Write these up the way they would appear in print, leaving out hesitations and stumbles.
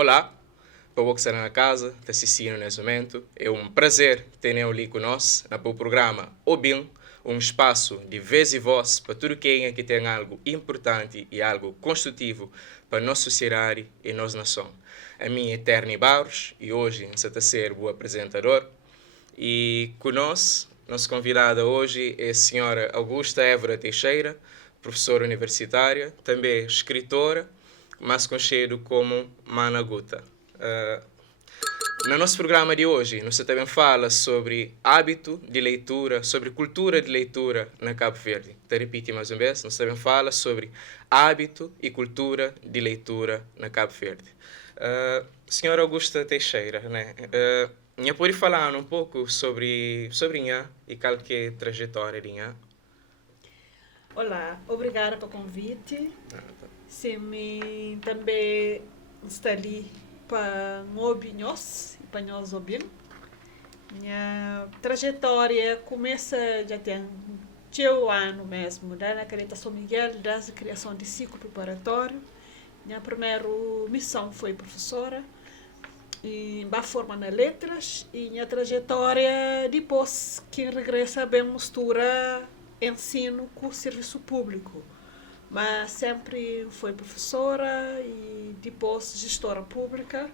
Olá, para você que está na casa, está assistindo nesse momento, é um prazer ter ali conosco no programa OBIM, um espaço de vez e voz para tudo quem é que tem algo importante e algo construtivo para a nossa sociedade e nossa nação. A minha é Terni Barros e hoje está a ser o apresentador. E conosco, nossa convidada hoje é a senhora Augusta Évora Teixeira, professora universitária, também escritora, mais conhecido como Mana Guta. No nosso programa de hoje, nós também fala sobre hábito de leitura, sobre cultura de leitura na Cabo Verde. Te repito mais uma vez, nós também fala sobre hábito e cultura de leitura na Cabo Verde. Senhora Augusta Teixeira, né? Nha pode falar um pouco sobre Nha e qual que é a trajetória de Nha? Olá, obrigada pelo convite. Sim, também está ali para nós, para nós ouvir. Minha trajetória começa já tem um ano mesmo, na Careta São Miguel, desde a criação de ciclo preparatório. Minha primeira missão foi professora, e a forma na letras, e minha trajetória depois que regressa bem mistura ensino com serviço público, mas sempre foi professora e depois gestora pública,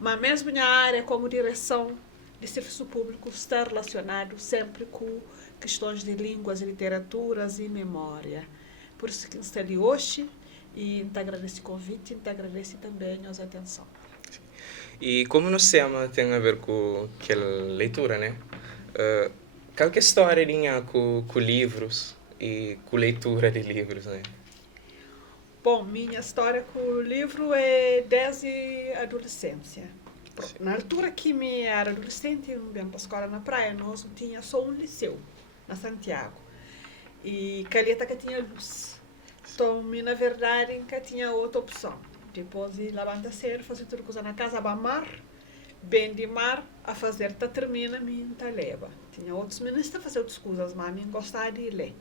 mas mesmo minha área como direção de serviço público está relacionado sempre com questões de línguas, literaturas e memória. Por isso que estou ali hoje e te agradeço o convite e te agradeço também a atenção. E como nosso tema tem a ver com aquela leitura, né? Qual que é a história de Nha com livros e com leitura de livros, né? Bom, minha história com o livro é desde a adolescência. Na altura que me era adolescente, eu ia para a escola na praia, nós tinha só um liceu, na Santiago. E calheta que tinha luz. Então, na verdade, nunca tinha outra opção. Depois de levantar cedo, fazer tudo coisa na casa, a mar, bem de mar, a fazer, tá termina, me leva. Tinha outros meninos a fazer outras coisas, mas me gostava de ler.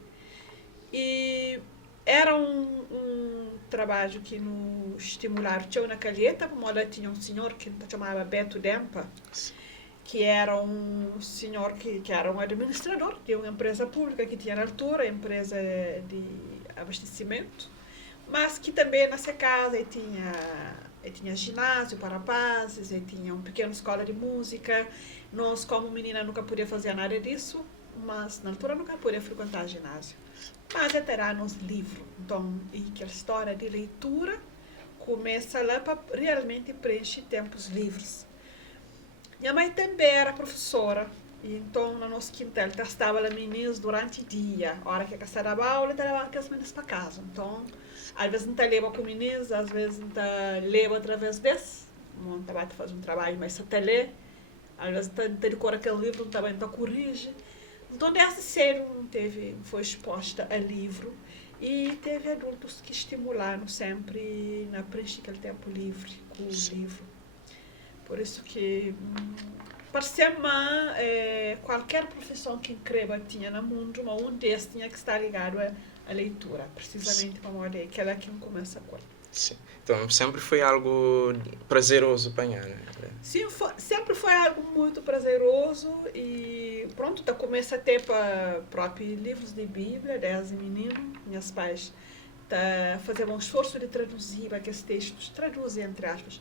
E era um trabalho que nos estimularam. Tinha na calheta, como ela tinha um senhor que chamava Beto Dempa, que era um senhor que era um administrador de uma empresa pública que tinha na altura, empresa de abastecimento, mas que também nessa casa tinha ginásio para rapazes, tinha uma pequena escola de música. Nós, como menina, nunca podia fazer nada disso, mas na altura nunca podia frequentar ginásio. Mas terá nos livros. Então, e que a história de leitura começa lá para realmente preencher tempos livres. Minha mãe também era professora, e então no nosso quintal estava lá meninos durante o dia. A hora que a dava aula, ela levava aquelas meninas para casa. Então, às vezes não leva com meninos, às vezes não leva através desse. Não estava fazendo um trabalho, mas até ler. Às vezes não decora aquele livro, não também corrige. Então, desde cedo foi exposta a livro e teve adultos que estimularam sempre na preencher aquele tempo livre com o livro. Por isso que, para ser qualquer profissão que escreva tinha no mundo, mas um desses tinha que estar ligado à leitura, precisamente para a que ela que não começa a coisa. Sim. Então, sempre foi algo prazeroso para Nha, né? Sim, sempre foi algo muito prazeroso e pronto, começa a ter para próprios livros de Bíblia, desde menino, meus pais faziam um esforço de traduzir aqueles textos, traduzem entre aspas,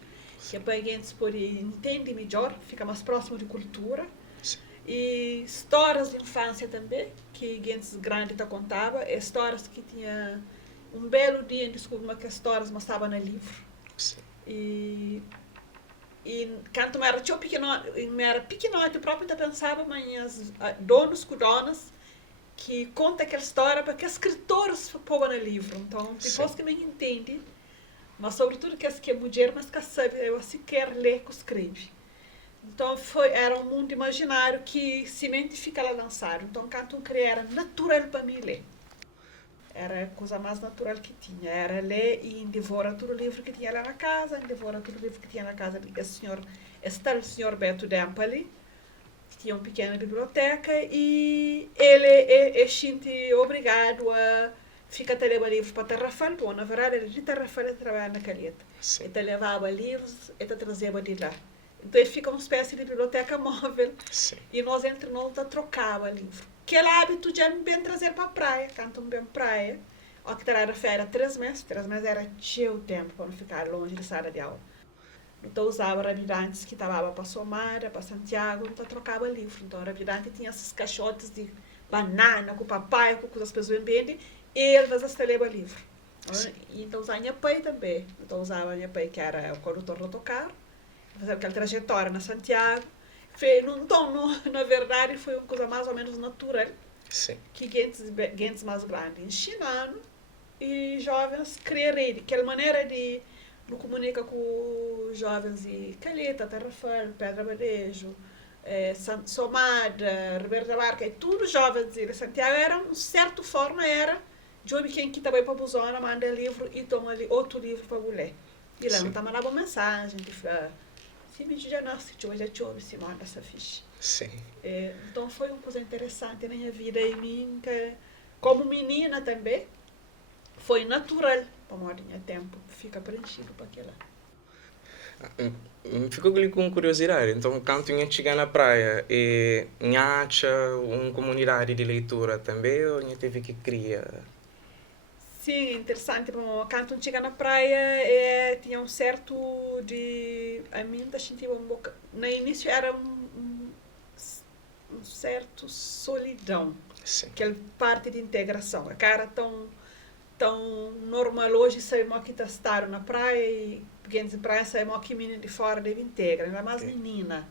que para a gente entender melhor, fica mais próximo de cultura. Sim. E histórias de infância também, que a gente grande contava, histórias que tinha um belo dia, descobri que as histórias mas estavam no livro. Sim. E quando eu era pequenote, eu próprio pensava, mas donos com donas, que conta aquela história para que escritores põem no livro. Então, depois Sim. que me entende, mas sobretudo que é mulher, mas que sabe, eu assim quero ler que escreve. Então, era um mundo imaginário que se fica lá lançado. Então, quando eu criei, era natural para mim ler. Era a coisa mais natural que tinha. Era ler e devorar todo o livro que tinha lá na casa, devorar todo o livro que tinha na casa o senhor Beto Dempa ali, que tinha uma pequena biblioteca, e ele é gente obrigado a fica a ler livros para Tarrafal, bom, na verdade era de Tarrafal a trabalhar na Calheta. Sim. Ele levava livros e trazia de lá. Então ele fica uma espécie de biblioteca móvel. Sim. E nós entre nós trocava livro. Aquele hábito de bem trazer para a praia, cantam bem praia. Ó, que era férias 3 meses era cheio tempo para não ficar longe de sala de aula. Então usava rabirantes que estavam para Somara, para Santiago, então trocava livro. Então a rabirante tinha esses caixotes de banana com papai, com as pessoas vendem, e ele fazia livro. E então usava a minha pai também. Então usava a minha pai, que era o condutor do autocarro, fazia aquela trajetória na Santiago. Então, na verdade, foi uma coisa mais ou menos natural. Sim. Que gentes mais grandes ensinando e jovens criarem aquela maneira de não comunica com jovens de Calheta, Tarrafal, Pedra Badejo, Somada, Ribeiro da Barca, e tudo jovens de Santiago era, de certa forma, era de quem que também para Buzona, manda livro e toma ali outro livro para mulher. E lá não está mandando mensagem, de se me diz não, se hoje se manda essa ficha. Sim. Então foi uma coisa interessante na minha vida e mim, como menina também, foi natural para morar tempo, fica preenchido para aquilo. Ficou ali com curiosidade. Então, quando eu chegar na praia, acha uma comunidade de leitura também ou eu teve que criar? Sim, interessante. Quando chega na praia, tinha um certo de... A mim, sentia um pouco... No início era um certo solidão. Sim. Aquela parte de integração. A cara tão normal hoje, sabemos que estar na praia e gente de praia sabemos que menina de fora deve integrar, não é mais menina.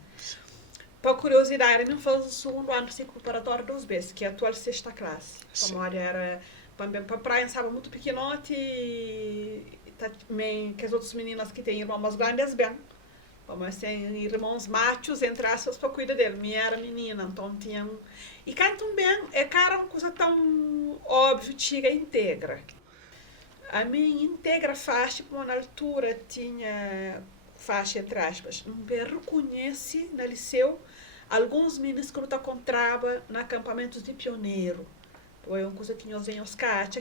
Para curiosidade, não faz o segundo ano do ciclo preparatório dos BES, que é a atual 6ª classe. A Maria era para praia, estava muito pequenote e que as outras meninas que têm irmãos mais grandes, bem. Mas tem irmãos machos, entre aspas, para cuidar dele. Minha era menina, então tinha... E cantam bem, cara, uma coisa tão óbvia, chega e integra. A minha integra faixa, como na altura tinha faixa, entre aspas, não reconhece no liceu alguns meninos que lutam contra na acampamentos de pioneiro. Foi uma coisa que nós vimos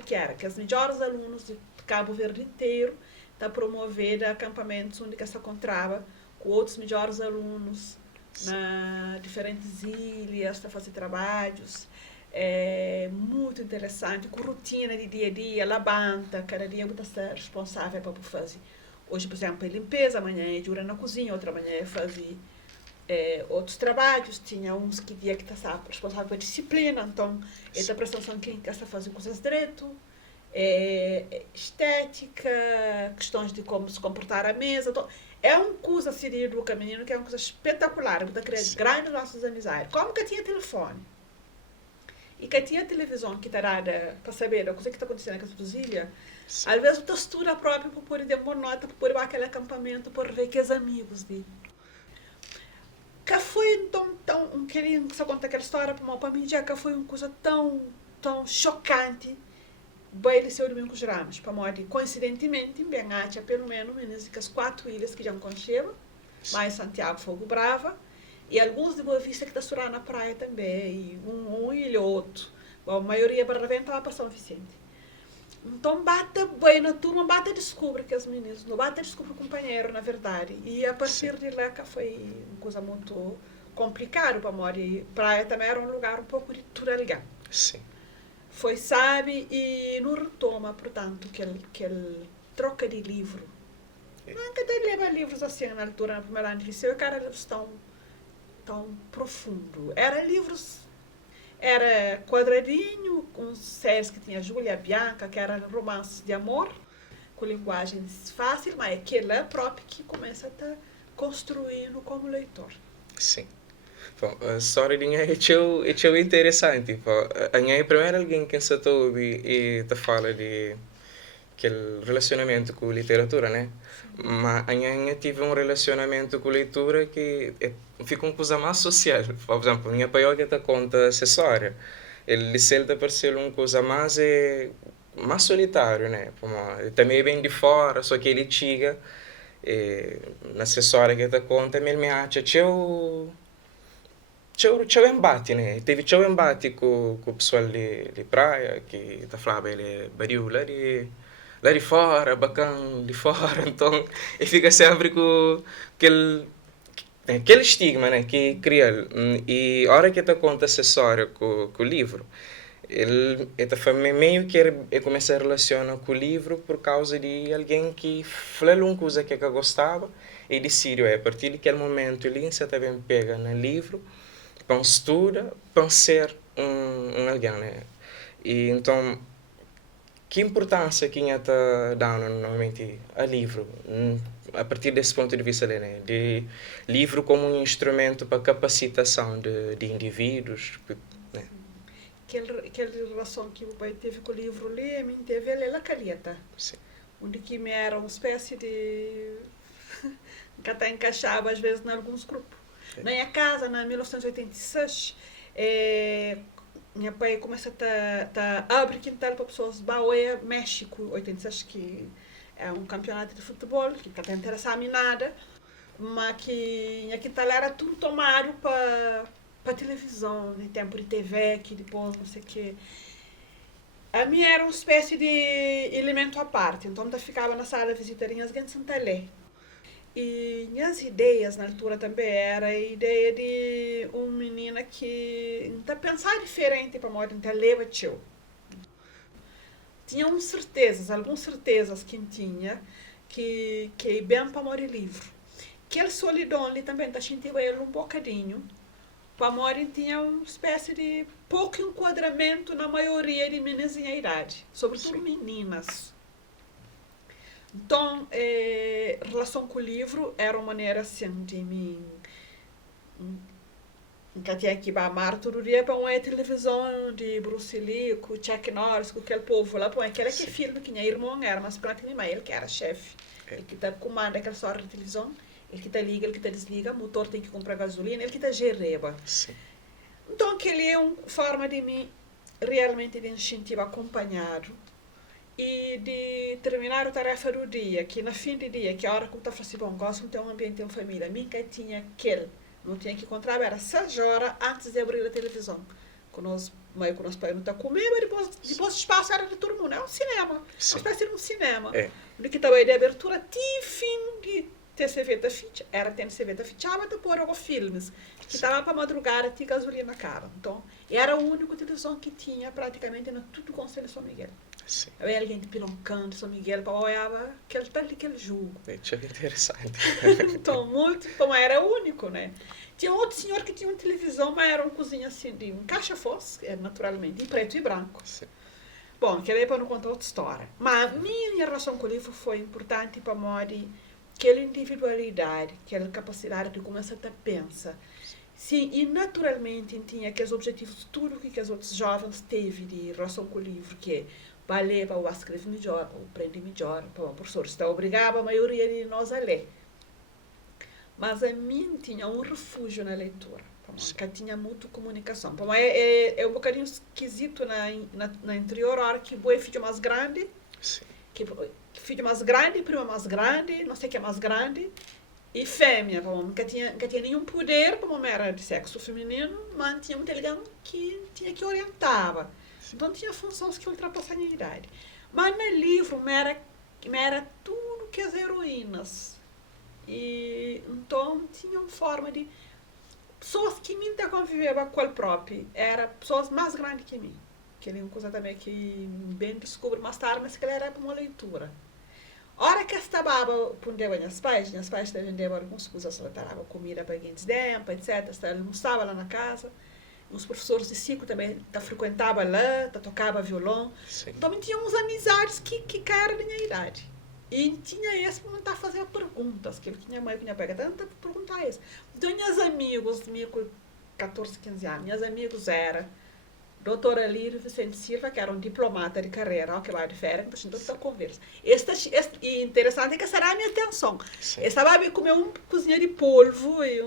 que era que os melhores alunos de Cabo Verde inteiro estão promovendo acampamentos onde se encontrava com outros melhores alunos na diferentes ilhas para fazer trabalhos. É muito interessante, com rotina de dia a dia, labanta, cada dia você está responsável para fazer. Hoje, por exemplo, é limpeza, amanhã é jura na cozinha, outra manhã é fazer outros trabalhos. Tinha uns que dia que está responsável pela disciplina, então essa prestação clínica está fazendo coisas direito. Estética, questões de como se comportar à mesa. Então, é uma coisa assim de educar menino que é uma coisa espetacular, para criar grandes nossas amizades. Como que tinha telefone e que tinha televisão que está dada para saber a coisa que está acontecendo naquela ilha, às vezes o textura própria para poder dar uma nota, para poder aquele acampamento, para ver que os amigos dele. Que foi então tão querendo que só contar aquela história para mim, já que foi uma coisa tão chocante. Bem, liceu de Domingo Ramos, para modo coincidentemente, bem acha pelo menos as 4 ilhas que já conheceram, mais Santiago, Fogo Brava, e alguns de Boa Vista que estão na praia também, e um ilha ou outro. Bom, a maioria para estava para São Vicente. Então, bata bem na turma, bata descobre que as meninas, não bata descobre o companheiro, na verdade. E a partir de lá que foi uma coisa muito complicada para morar. Praia também era um lugar um pouco de turalhão. Sim. Foi, sabe, e não retoma, portanto, aquele troca de livro. Não que ele leva livros assim na altura, na primeira ano de liceu, que eram livros tão profundo. Era quadradinho, com séries que tinha Júlia, Bianca, que eram romances de amor, com linguagem fácil, mas aquele é próprio que começa a estar construindo como leitor. Sim. Bom, a história de é interessante. A minha primeiro alguém que se ouve e te fala de aquele relacionamento com literatura, né? Mas a minha tive um relacionamento com leitura que fica uma coisa mais social. Por exemplo, a minha pai que te conta essa história. Ele sempre pareceu uma coisa mais solitário, né? Também é bem de fora, só que ele chega nessa história que te conta, ele me acha C'è un embate, né? C'è un embate com o pessoal de praia, que tá falando ele bariu lá de fora, bacana de fora, então, e fica sempre com aquele estigma, né, que cria. E a hora que tu conta essa história com o livro, ele foi meio que ele começa a relacionar com o livro por causa de alguém que falou uma coisa que eu gostava e decidiu, a partir daquele momento, ele se também pega no livro, para estuda, para ser alguém, né? E então, que importância que está dando normalmente a livro, a partir desse ponto de vista, né? De livro como um instrumento para capacitação de indivíduos, né? Aquela relação que o pai teve com o livro ali, me teve ele na calheta. Sim. Onde que me era uma espécie de... que até encaixava às vezes em alguns grupos. Na minha casa, em 1986, minha pai começa a abrir quintal para pessoas Baué, México, 86, que é um campeonato de futebol, que não está interessado em nada, mas que minha quintal era tudo tomado para televisão, de tempo de TV, que depois não sei o que. A minha era uma espécie de elemento à parte, então eu ficava na sala de visitarinhas de Santa Lé. E minhas ideias na altura também era a ideia de uma menina que tá pensar diferente para moda, então leva teu. Tinha algumas certezas que tinha que bem para morar livre. Aquele solidão ali também tá sentindo ele um bocadinho. Para morar tinha uma espécie de pouco enquadramento na maioria de meninas em idade, sobretudo meninas. Então, relação com o livro era uma maneira assim de mim que tinha que amar todo dia para uma televisão de Bruce Lee, com Chuck Norris, com aquele povo lá, põe aquele que filme que minha irmã era, mas praticamente ele que era chefe, ele que comanda aquela hora de televisão, ele que liga, ele que desliga, o motor tem que comprar gasolina, ele que gereba. Então, aquele é uma forma de mim realmente de incentivo acompanhado e de terminar a tarefa do dia, que na fim do dia, que a hora que eu estava assim, bom, gosto de ter um ambiente em família, mim que tinha aquele, não tinha que encontrar, era 6 horas antes de abrir a televisão. Quando nós pais não está comendo, mas depois o espaço era de todo mundo, é um cinema, uma espécie de um cinema. Onde que estava a de abertura, tinha fim de TCV da ficha, era TCV da ficha, mas depois eram filmes, que estava para madrugada, tinha gasolina na cara. Então, era a única televisão que tinha praticamente na tudo o Conselho de São Miguel. Havia alguém de Piloncão, de São Miguel, para olhar aquele jogo. É interessante. Então, muito, então era único, né? Tinha outro senhor que tinha uma televisão, mas era uma cozinha assim, de um caixa-fós, naturalmente, em preto e branco. Sim. Bom, que daí para não contar outra história. Mas minha relação com o livro foi importante para mostrar aquela individualidade, aquela capacidade de começar a pensar. Sim, e naturalmente tinha aqueles objetivos, tudo que os outros jovens teve de relação com o livro, que é para ler, para escrever melhor, para aprender melhor, para o professor está obrigado a maioria de nós a ler. Mas a mim tinha um refúgio na leitura, porque tinha muita comunicação. É um bocadinho esquisito na interior, a hora que o filho mais grande, que filho mais grande, prima mais grande, não sei o que é mais grande, e fêmea, nunca tinha nenhum poder, como era de sexo feminino, mas tinha muito alguém que tinha que orientava. Então tinha funções que ultrapassavam a idade. Mas no livro me era tudo que as heroínas. E então tinha uma forma de pessoas que me conviveram com o próprio, eram pessoas mais grandes que mim. Que é uma coisa também que bem descubro mais tarde, mas que era para uma leitura. A hora que estava pundeva minhas pais vendiam algumas coisas, ela comida para gente tempo, etc. Ela almoçava lá na casa. Os professores de ciclo também frequentavam lá, tocava violão. Sim. Então, tinha uns amizades que caíram da minha idade. E tinha esse para tentar fazer perguntas, que tinha mãe que tinha pegado, tenta perguntar isso. Então, meus amigos, com 14, 15 anos, meus amigos eram doutora Lírio Vicente Silva, que era um diplomata de carreira, que vai de férias, que está toda conversa. E interessante é que essa era a minha atenção. Eu estava a comer uma cozinha de polvo e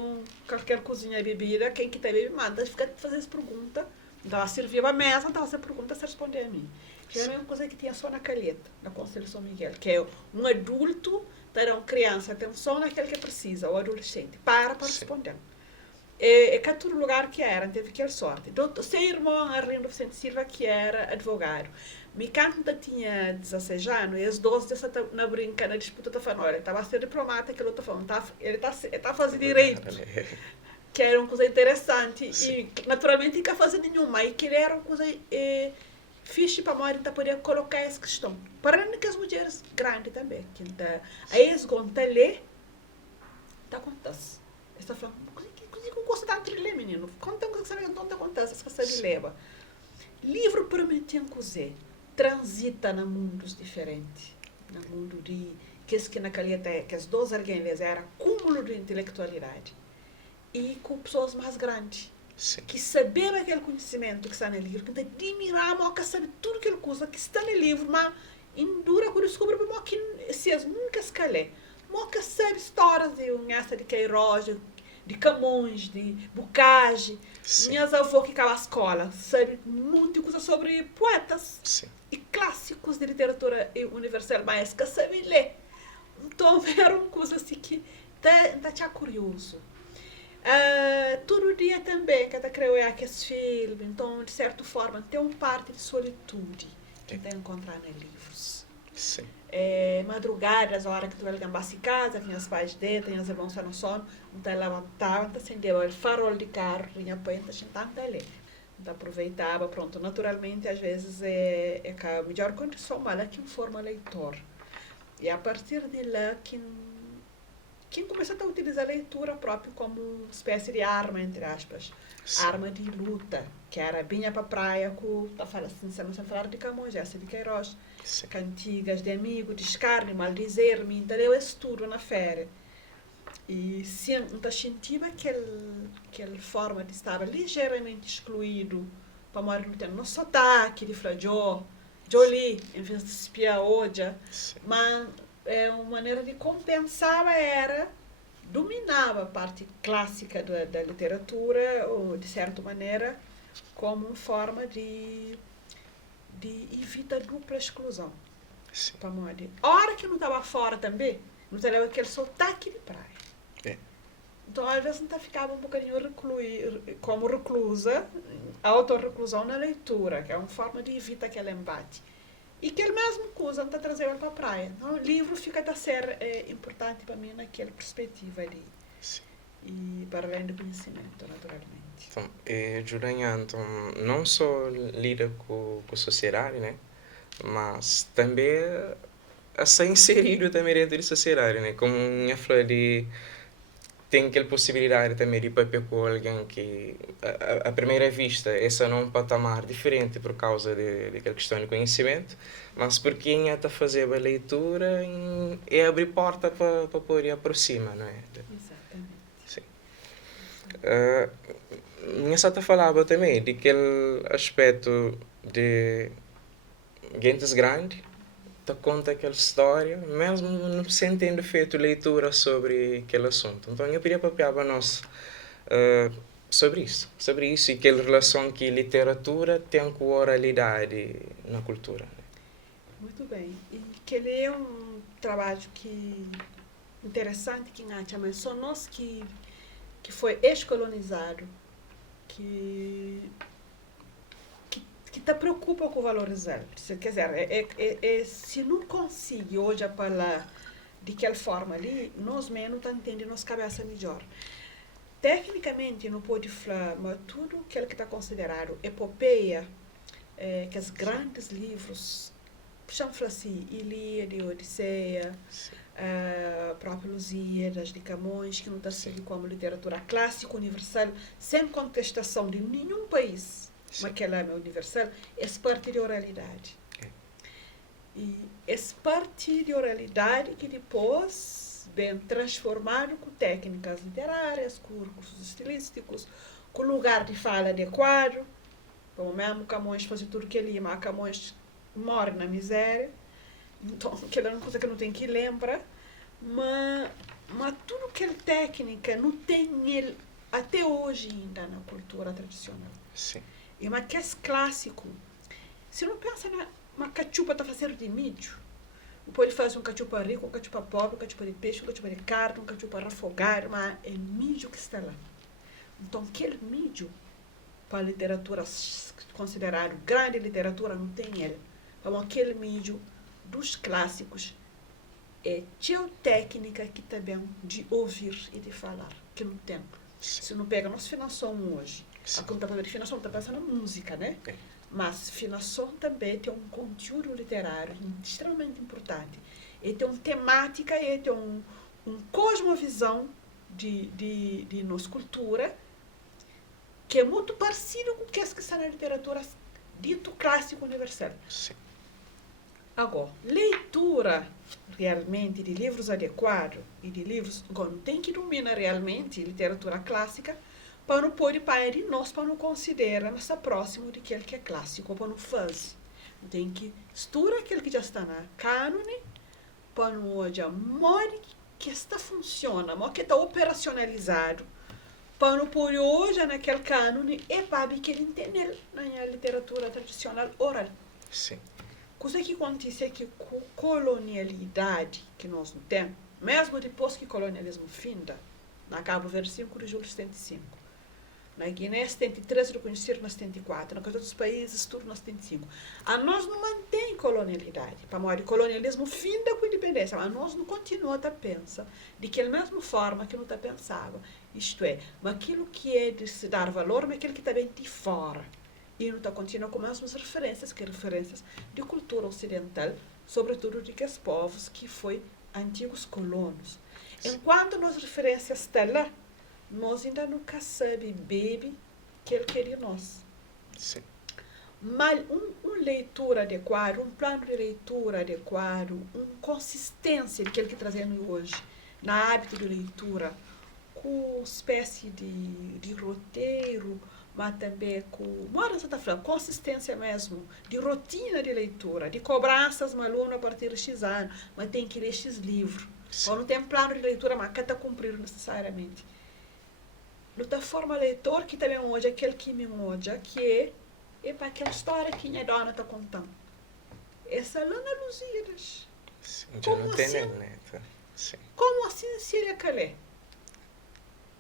qualquer cozinha de bebida, quem que teve me manda ficar fazer as perguntas. Então, ela servia a mesa, então essa pergunta se respondia a mim. Que era a mesma coisa que tinha só na calheta, na Conselho São Miguel, que é um adulto dar uma criança atenção naquele que precisa, o adolescente, para responder. que todo lugar que era, teve aquela sorte. Seu irmão, Arlindo Vicente Silva, que era advogado. Me canta tinha 16 anos, e os 12 já na brinca, na disputa, tá falando, olha, estava a ser diplomata, que ele está falando, ele está fazendo direito, que era uma coisa interessante, e naturalmente não quer fazer nenhuma, e que ele era uma coisa fixe para a gente poder colocar essa questão. Para além que as mulheres grandes também, que aí eles vão ler, tá acontece. Está falando, que gosta tanto de ler, menino, conta uma coisa que não acontece, essa coisa de leva. Livro permite cozer. Transita em mundos diferentes, no mundo de que naquela que as duas alguém era acúmulo de intelectualidade e com pessoas mais grandes que saberam aquele conhecimento que está no livro, que admiravam, que sabem tudo aquela coisa que está no livro, mas endura que descobre que se as nunca escalé, que sabe histórias de Unhassa de Queiroz, de Camões, de Bocage. Minhas avós que estavam à escola, sabe muita coisa sobre poetas. Sim. E clássicos de literatura universal, mas que sabem ler. Então, era uma coisa assim que está curioso. Todo dia também, que eu creio aqueles filmes, então, de certa forma, tem uma parte de solitude que tem encontrar nos livros. Sim. Madrugadas, a hora que tu vai gambar se casa, tinha os pais dele, tinha os irmãos no sono, então levantava, acendeu o farol de carro, vinha para ele, sentava ali. Então aproveitava, pronto. Naturalmente, às vezes, é a melhor condição, mas é quem forma leitor. E a partir de lá, quem começou a utilizar a leitura própria como uma espécie de arma, entre aspas. Arma de luta, que era vinha para a praia, para falar assim, se não se falar de Camões, essa de Queiroz, cantigas de amigo, de escárnio, maldizer-me, então eu estudo na férias. E sempre sentia aquela forma de estar ligeiramente excluído, para morar no sotaque de Frajó, Jolie, em vez de espiar hoje, mas uma maneira de compensar era dominava a parte clássica da literatura, ou de certa maneira, como uma forma de evitar dupla exclusão. A hora que eu não estava fora também, não estava aquele sotaque de praia. Então, às vezes, não ficava um bocadinho como reclusa, autorreclusão na leitura, que é uma forma de evitar aquele embate. E que ele mesmo coisa não está trazendo para a praia. Então, o livro fica a ser importante para mim naquela perspectiva ali. E para além do conhecimento, naturalmente. Então, Juranha, então, não só lida com a sociedade, né? Mas também a ser inserido também dentro da sociedade, né? Como minha falou de tem aquela possibilidade também de papel com alguém que, à primeira vista, essa não é um patamar diferente por causa daquela questão de conhecimento, mas por quem está a fazer a leitura é abrir porta para poder ir aproxima, não é? Exatamente. Sim. Minha sata falava também de aquele aspecto de gentes grandes, te conta aquela história, mesmo não sem tendo feito leitura sobre aquele assunto. Então eu queria papiar para nós sobre isso e aquela relação que literatura tem com a oralidade na cultura. Muito bem. E que ele é um trabalho que interessante que acha, mas só nós que foi ex-colonizado, que te preocupa com valorizar. Quer dizer, se não consegue hoje falar de aquela forma ali, nós mesmos não entendemos nossa cabeça melhor. Tecnicamente, não pode falar, mas tudo aquilo que está considerado epopeia, que os grandes livros, chamamos assim, Ilíada, Odisseia, próprio Lusíadas de Camões, que não está sendo como literatura clássica universal, sem contestação de nenhum país. Mas que ela é universal, é parte de oralidade. E é parte de oralidade que depois vem transformado com técnicas literárias, com recursos estilísticos, com lugar de fala adequado. Como mesmo Camões fazia tudo que ele ia, mas Camões mora na miséria. Então, aquela é uma coisa que não tem que lembrar. Mas tudo que é técnica não tem ele até hoje ainda na cultura tradicional. Sim. E mas que é clássico. Se não pensa na cachupa está fazendo de mídio, depois ele faz um cachupa rico, um cachupa pobre, um cachupa de peixe, um cachupa de carne, um cachupa refogado, mas é mídio que está lá. Então, aquele mídio para a literatura considerado grande literatura não tem ele. Então, aquele mídio dos clássicos é técnica que também de ouvir e de falar, que não tem. Sim. Se não pega nossa finação hoje, Sim. a conta para finação está pensando na música, né? É. Mas finação também tem um conteúdo literário extremamente importante. E tem uma temática, e tem um cosmovisão de nossa cultura que é muito parecido com o que está na literatura dito clássico universal. Sim. Agora, leitura realmente de livros adequados e de livros que tem que dominar realmente literatura clássica para não pôr para de nós, para não considerar nossa próximo de aquele que é clássico, para não fazer. Tem que estudar aquele que já está na cânone, para não olhar more que está funciona, more que está operacionalizado, para não pôr hoje naquele cânone e para que ele entender na literatura tradicional oral. Sim. Coisa que acontece é que com colonialidade que nós não temos, mesmo depois que o colonialismo finda, na Cabo Verde 5 de julho de 75, na Guiné 73 reconhecido na 74, nos outros países tudo na 75. A nós não mantém colonialidade, para morrer colonialismo finda com a independência, mas nós não continuamos a pensar de que mesma forma que não está pensava, isto é, mas aquilo que é de se dar valor, mas aquilo que está bem de fora. E não está continuando com as mesmas referências, que referências de cultura ocidental, sobretudo de que os povos que foi antigos colonos. Enquanto nas referências estão lá, nós ainda nunca sabemos bem que ele queria nós. Sim. Mas uma leitura adequada, um plano de leitura adequado, uma consistência daquele que trazemos hoje, na hábito de leitura, com espécie de roteiro, mas também com, moda Santa Fé, consistência mesmo, de rotina de leitura, de cobranças uma aluna a partir de X anos, mas tem que ler X livro. Ou não tem plano de leitura, mas está cumprido necessariamente. Luta forma leitor, que também hoje é aquele que me moja, que é para aquela história que minha dona está contando. Essa Lana Lusíadas. Já não tem ele, né? Sim. Como assim seria Calé?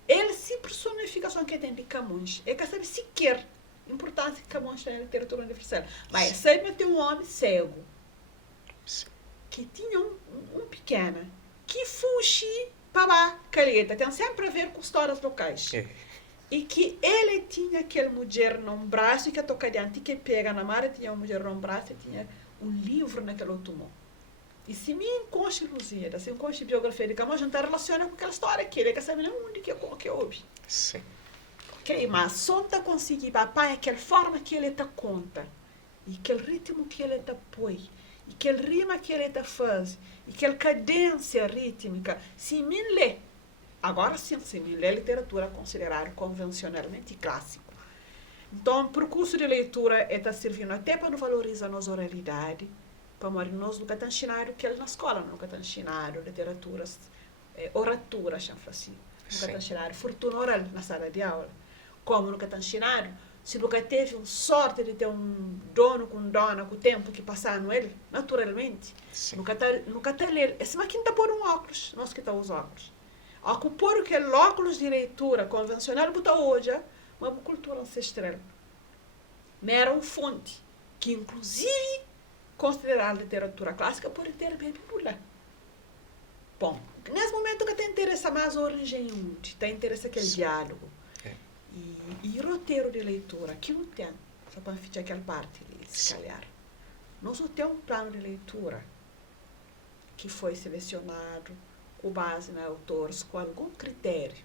Ele se personificação que tem de Camões. É que sabe sequer a importância que Camões tem na literatura universal. Mas sabe ter um homem cego. Sim. Que tinha um pequeno. Que fugi para a calheta. Tem sempre a ver com histórias locais. É. E que ele tinha aquele mulher num braço e que toca diante que pega na mara, tinha uma mulher num braço e tinha um livro naquele outro mão. E se me encoste Luzia, se encoste biografia de Camões, não está relacionado com aquela história que ele quer saber onde que houve. Sim. Ok, mas só está conseguindo, papai, aquela forma que ele está conta, e aquele ritmo que ele está põe, e aquele rima que ele está faz, e aquela cadência rítmica, se me lê, agora sim, se me lê literatura considerada convencionalmente clássico. Então, o percurso de leitura está servindo até para nos valorizar a nossa oralidade, para nós nunca estamos ensinando que ele na escola, nunca estamos ensinando literaturas, oratura, chama assim. Nunca estamos ensinando fortuna oral na sala de aula. Como nunca estamos ensinando, se nunca teve sorte de ter um dono com dona com o tempo que passaram ele, naturalmente, Sim. nunca está ler. Esse máquina está por um óculos, nós que estamos os óculos. Ao pôr aquele óculos de leitura convencional, botar hoje uma cultura ancestral. Mas era uma fonte que, inclusive, considerar a literatura clássica pode ter bem popular. Bom, nesse momento que te interessa mais a origem onde, te interessa aquele diálogo. E roteiro de leitura, que não tem, só para ficar aquela parte ali, se calhar. Nós não temos um plano de leitura que foi selecionado com base em autores, com algum critério.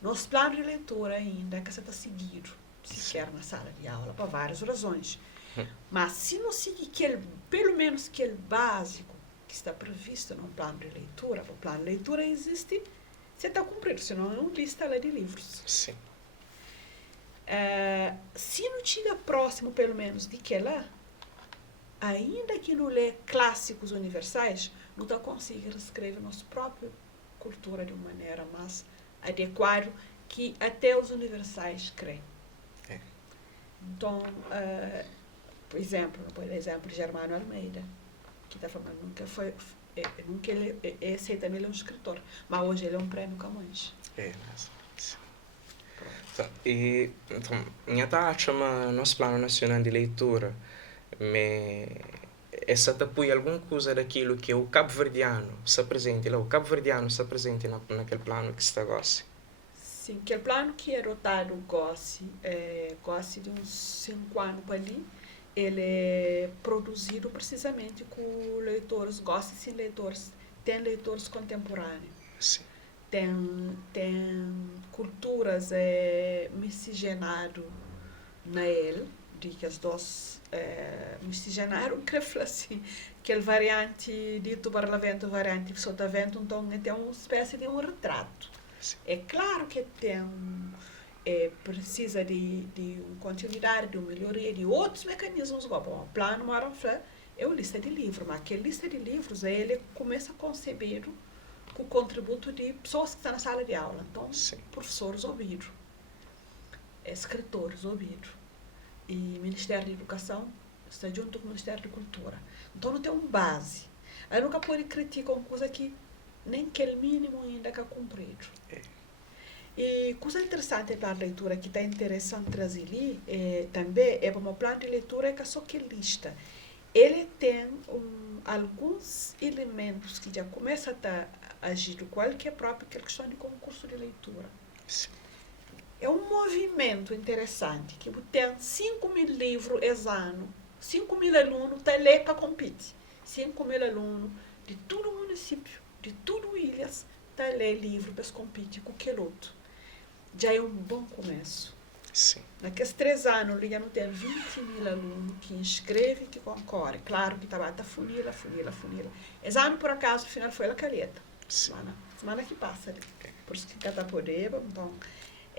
Nosso plano de leitura ainda é que está seguido, sequer na sala de aula, por várias razões. Mas se não seguir pelo menos aquele básico que está previsto no plano de leitura, o plano de leitura existe, você está cumprido, senão é uma lista lá de livros. Sim. Se não chega próximo, pelo menos, de que lá, ainda que não lê clássicos universais, não está conseguindo escrever nossa própria cultura de uma maneira mais adequada que até os universais creem. Então, por exemplo, Germano Almeida, que está falando, nunca ele aceita, ele é um escritor, mas hoje ele é um prêmio Camões. Tá. E então, minha taxa chama nosso Plano Nacional de Leitura, mas essa apoia alguma coisa daquilo que o cabo-verdiano se apresente lá, o cabo-verdiano se apresente naquele plano que está agora. Sim, aquele plano que é adotado gosse de uns 5 anos para ali, ele é produzido precisamente com leitores, gosta de leitores, tem leitores contemporâneos, Sim. tem culturas miscigenado na ele, de que as duas miscigenaram, que fala assim, aquele variante dito Barlavento, variante Sotavento, então tem uma espécie de um retrato. Sim. É claro que precisa de continuidade, de melhoria, de outros mecanismos. Bom, o plano Maranflã é uma lista de livros, mas aquela lista de livros ele começa concebido com o contributo de pessoas que estão na sala de aula. Então, Sim. professores ouvidos, escritores ouvidos, e Ministério da Educação está junto com o Ministério da Cultura. Então, não tem uma base. Aí nunca pode criticar uma coisa que nem aquele mínimo ainda que é cumprido. E coisa interessante da leitura que está interessante trazer ali também é para o plano de leitura que é só que lista. Ele tem alguns elementos que já começam a estar agindo, qual que é próprio questão de concurso de leitura. Sim. É um movimento interessante, que tem 5.000 livros esse ano, 5.000 alunos estão lá para competir. 5.000 alunos de todo o município, de todo o Ilhas, estão lá livro para competir com aquele outro. Já é um bom começo. Sim. Naqueles 3 anos, já não tem 20.000 alunos que inscrevem e que concorrem. Claro que está funila. Esse ano, por acaso, no final foi a caleta. Semana que passa ali. Por isso que Catapodeba, então...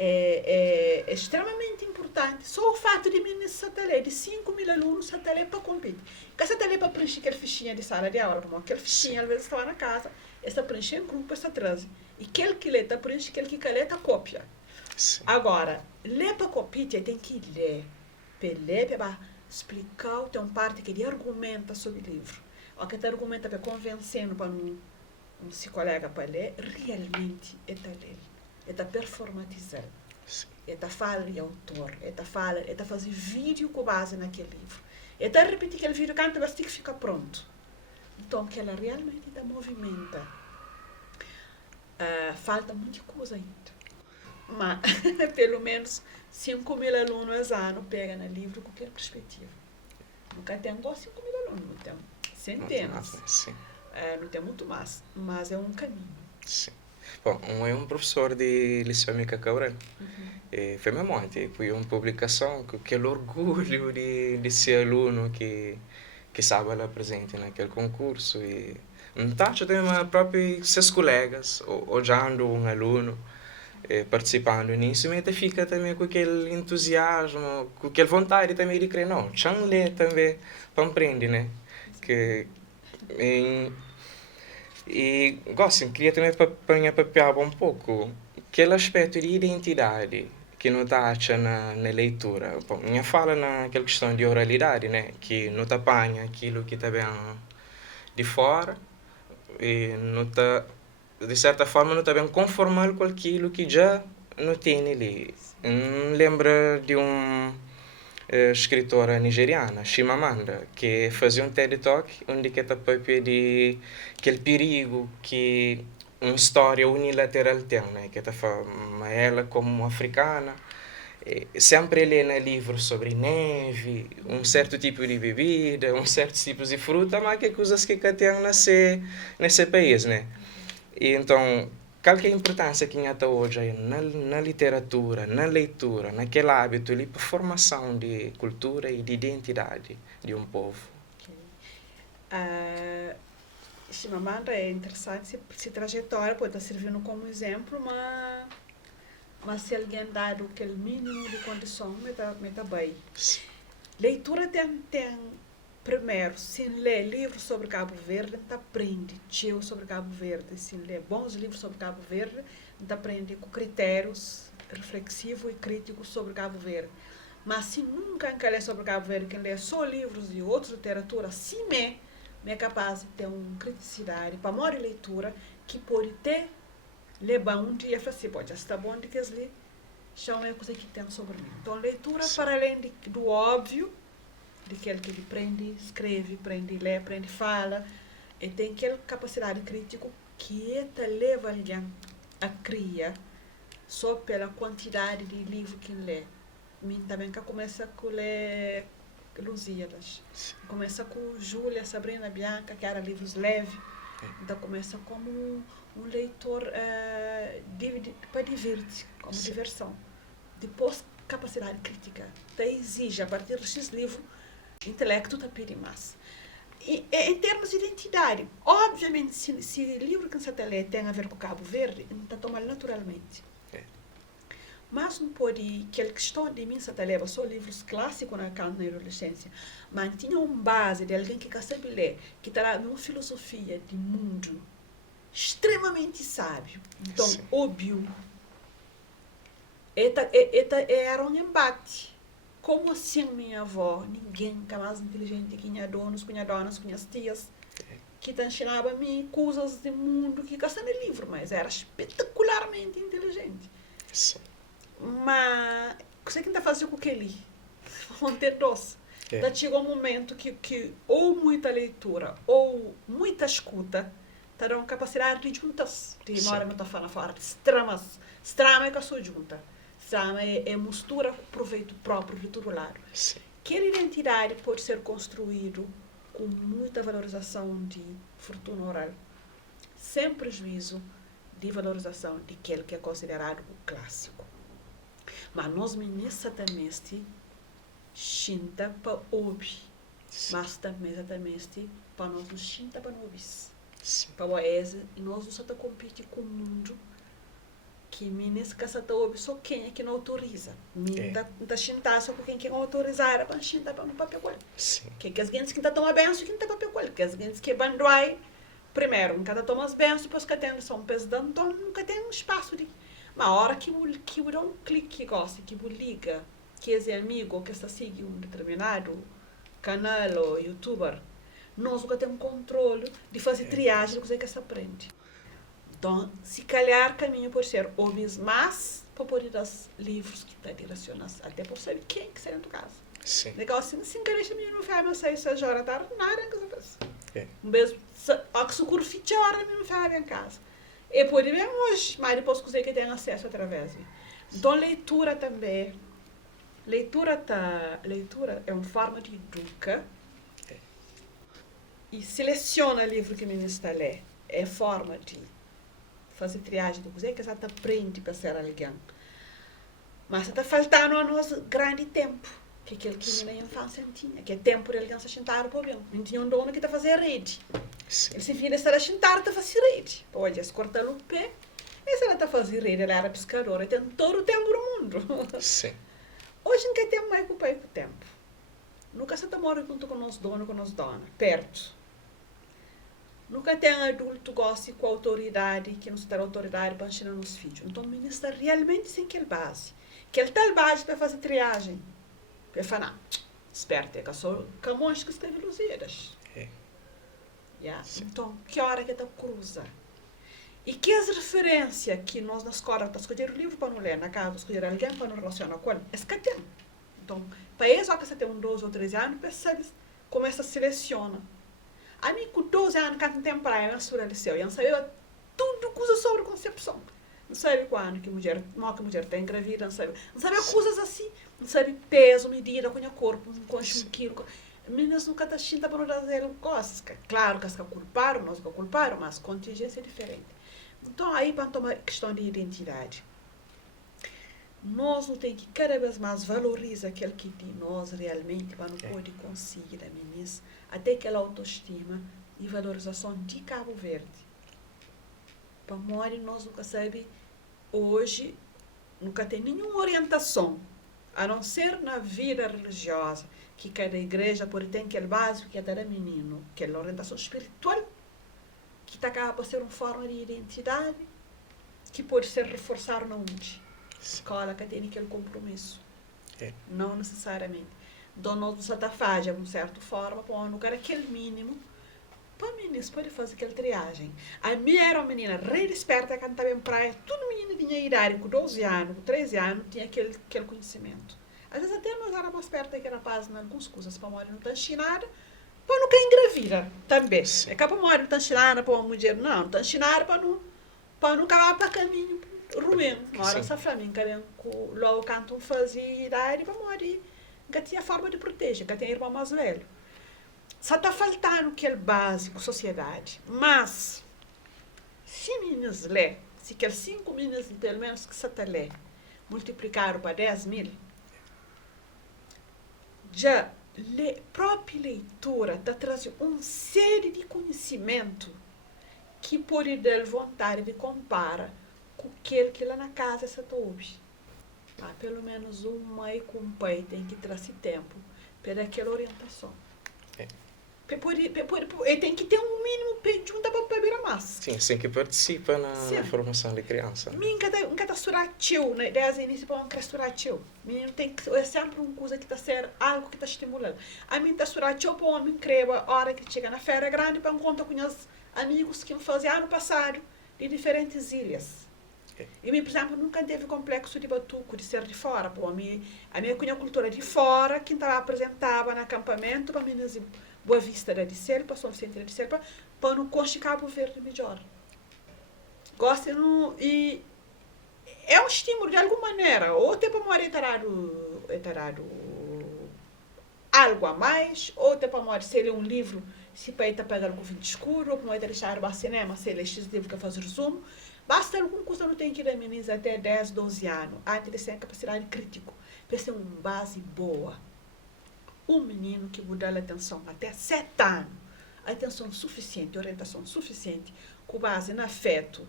É extremamente importante. Só o fato de mim satélite, de 5.000 alunos satélite para competir. Que satélite para preencher aquela fichinha de sala de aula, como aquela fichinha, às vezes estava na casa, essa preenche em grupo, essa traz. E aquele que lê, preenche aquele que caleta, cópia. Sim. Agora, ler para copiar, tem que ler. Para ler, para explicar, tem uma parte que ele argumenta sobre o livro. Ou que ele argumenta para convencendo para um colega para ler, realmente é ler. Está performatizando, está falando de autor, está fazendo vídeo com base naquele livro, está repetir aquele vídeo quando vai ter que ficar pronto. Então, que ela realmente está movimenta. Falta muita coisa ainda, mas pelo menos 5.000 alunos ano pega no livro com aquela perspectiva. Nunca tem 5.000 alunos, não tem centenas, não tem muito mais, mas é um caminho. Sim. Bom, é um professor de Liceu Mica Cabral. Foi mesmo ontem, foi uma publicação com aquele orgulho de ser aluno que estava lá presente naquele concurso. E não tacho também próprio seus colegas, olhando um aluno participando nisso, mas fica também com aquele entusiasmo, com aquela vontade também de crer, não, chão ler também para aprender, né? E gosto, queria também papear um pouco aquele aspecto de identidade que não está na leitura. Bom, minha fala naquela questão de oralidade, né? Que não apanha aquilo que está bem de fora e não está, de certa forma, não está bem conformado com aquilo que já não tem ali. Lembra de escritora nigeriana, Chimamanda, que fazia um TED Talk onde que está de aquele perigo que uma história unilateral tem, né? Que está falando ela como africana, sempre lê no livro sobre neve, certo tipo de bebida, certos tipos de fruta, mas que coisas que tem nesse país, né? E então qual que é a importância que está hoje na literatura, na leitura, naquele hábito ali para a formação de cultura e de identidade de um povo? Chimamanda é interessante, se trajetória pode estar servindo como exemplo, mas se alguém dá aquele mínimo de condição, me está bem. Leitura tem primeiro, se ler livros sobre Cabo Verde, a gente aprende sobre Cabo Verde. Se ler bons livros sobre Cabo Verde, a gente aprende com critérios reflexivos e críticos sobre Cabo Verde. Mas se nunca quer ler sobre Cabo Verde, quem lê só livros de outra literatura, sim é capaz de ter uma criticidade para a leitura que pode ter levar um dia e falar assim, pode estar bom de que ler Chão é a coisa que tem sobre mim. Então, leitura, para além do óbvio, de aquele que ele prende, escreve, prende, lê, prende, fala, e tem aquela capacidade crítica que te leva alguém a criar só pela quantidade de livro que lê. Mim também que começa com ler Lusíadas. Começa com Júlia, Sabrina, Bianca, que eram livros leves. Então começa como um leitor para divertir, como diversão. Depois, capacidade crítica. Te exige, a partir desse livro, intelecto te pede mais. E, em termos de identidade, obviamente, se o livro que você lê tem a ver com Cabo Verde, não toma naturalmente. Mas não pode, aquela questão de mim, se leva só livros clássicos na adolescência, mas tinha uma base de alguém que sabe ler, que está uma filosofia de mundo extremamente sábio. Então, óbvio, era um embate. Como assim, minha avó, ninguém que é mais inteligente que minha donos, que minha donas, que minhas tias, que te ensinava a mim coisas do mundo que está no livro, mas era espetacularmente inteligente. Sim. Mas, o que está fazendo com aquele? Vão ter doce. Daí chegou um momento que ou muita leitura ou muita escuta te dão capacidade de juntas. De uma hora eu estou falando fora, extramas. Extrama é que eu sou junta. Extrama é mistura proveito próprio de todo lado. Sim. Aquela identidade pode ser construído com muita valorização de fortuna oral, sem prejuízo de valorização de aquele que é considerado o clássico. Mas nós ministra também chinta para ouvir, mas também para nós nos chinta para nós. Para o ESA, e nós não estamos competindo com o mundo que ministra que está ouvir só quem é que não autoriza. Não chinta só com quem quer autorizar para chinta para no papel. Que as gente que está tomando benção que não está papel. Que as gente que bandoai primeiro, nunca toma as benções, depois que tem só um peso de então nunca tem um espaço de. Mas a hora que eu dá um clique que gosta, que eu liga, que esse amigo que está seguindo um determinado canal ou youtuber, nós nunca temos controle de fazer triagem do que você aprende. Então, se calhar, caminho por ser ouvir mais para poder dar livros que está direcionado, até por saber quem que sai na tua casa. Sim. Negócio assim, que deixa menino faz, mas 6 horas da tarde, nada que você faz. Um beijo, a que socorro 20 horas, menino faz em casa. E pode ver hoje, mas depois que tem acesso através. Então, leitura também. Leitura é uma forma de educar. E seleciona o livro que o ministro lê. É forma de fazer triagem do que você aprende para ser alguém. Mas está faltando a nosso grande tempo. Que aquele que na infância tinha. Que é tempo de alguém se sentar para bem. Não tinha um dono que está fazendo rede. Ele se vira estar a sentar, está fazendo rede. Pode se cortar o pé. E se ela está fazendo rede, ela era pescadora. Tem todo o tempo do mundo. Sim. Hoje não tem mais com o tempo. Nunca se mora junto com os donos, com os donas. Perto. Nunca tem adulto que gosta com autoridade, que não se tem autoridade para ensinar nos filhos. Então, o ministro realmente sem aquela base. Que ele tem base para fazer triagem. Para falar, esperta, que eu sou Camões que escreve Lusíadas. Então, que hora que está cruza? E que as referências que nós na escola estamos escolhendo o livro para não ler, na casa, escolher alguém para não relacionar com ele, é que tem. Então, para isso, que você tem 12 ou 13 anos, percebe como essa seleciona. A mim, com 12 anos, que não tem praia, eu sou liceu, eu não sabia tudo coisa sobre concepção. Não sabe quando que mulher está engravida, não sabe coisas assim, não sabe peso, medida, com o corpo, com um quilo. Meninas nunca estão chinta para não fazer coisas. Claro que as que culparam, nós que culparam, mas a contingência é diferente. Então, aí, para tomar questão de identidade, nós não temos que cada vez mais valorizar aquele que de nós realmente para não poder conseguir da meninas, até aquela autoestima e valorização de Cabo Verde. Para morrer, nós nunca sabemos, hoje, nunca tem nenhuma orientação, a não ser na vida religiosa, que cada igreja pode ter aquele básico que é dar menino, aquela orientação espiritual, que está acaba por ser uma forma de identidade, que pode ser reforçada na onde? Escola que tem aquele compromisso. Não necessariamente. Então, nós está fazendo de uma certa forma, para um lugar aquele mínimo, para meninas pode fazer aquela triagem. A minha era uma menina, rei esperta, cantava em praia, tudo menino tinha idade, com 12 anos, com 13 anos, tinha aquele conhecimento. Às vezes até nós éramos perto daquele rapaz em algumas coisas, para morrer não está ensinada, para nunca engravida também. É que para morrer não está ensinada para uma mulher, não está ensinada para não acabar para caminho ruim. Ora, essa família, logo cantam fazer idade para morrer, que tinha forma de proteger, que tinha irmão mais velho. Só está faltando aquele básico, sociedade. Mas, se meninas lê, se aqueles 5 meninas, pelo menos, que você está lê, multiplicaram para 10.000, já própria leitura está trazendo uma série de conhecimento que pode dar vontade de comparar com aquele que lá na casa você está ouvindo. Pelo menos uma mãe com um pai tem que trazer tempo para aquela orientação. Ele tem que ter um mínimo junto para beber mais. Sim, assim que participa na formação de criança. Mim cada estudativo, né? Desde o início para um estudativo. Mim tem que é sempre uma coisa que está ser algo que está estimulando. A mim está estudativo para um creva a hora que chega na feira grande para encontrar com os amigos que faziam ano passado de diferentes ilhas. E mim, por exemplo, nunca teve complexo de batuco, de ser de fora. Pô, a minha cunha cultura de fora, quem estava apresentava no acampamento para meninas de Boa Vista da de Serpa, São Vicente de Serpa, para no Coste Cabo Verde melhor. Gosta e é um estímulo de alguma maneira. Ou até para morar etarado algo a mais, ou até para morar se ele é um livro, se para ir pegar algo vinho escuro, ou para morar deixar o cinema, se ele é X livro que faz resumo. Basta algum curso não tem que ir a meninas até 10, 12 anos, antes de ter capacidade crítica, para ser uma base boa. Um menino que muda a atenção até 7 anos, atenção suficiente, orientação suficiente, com base no afeto,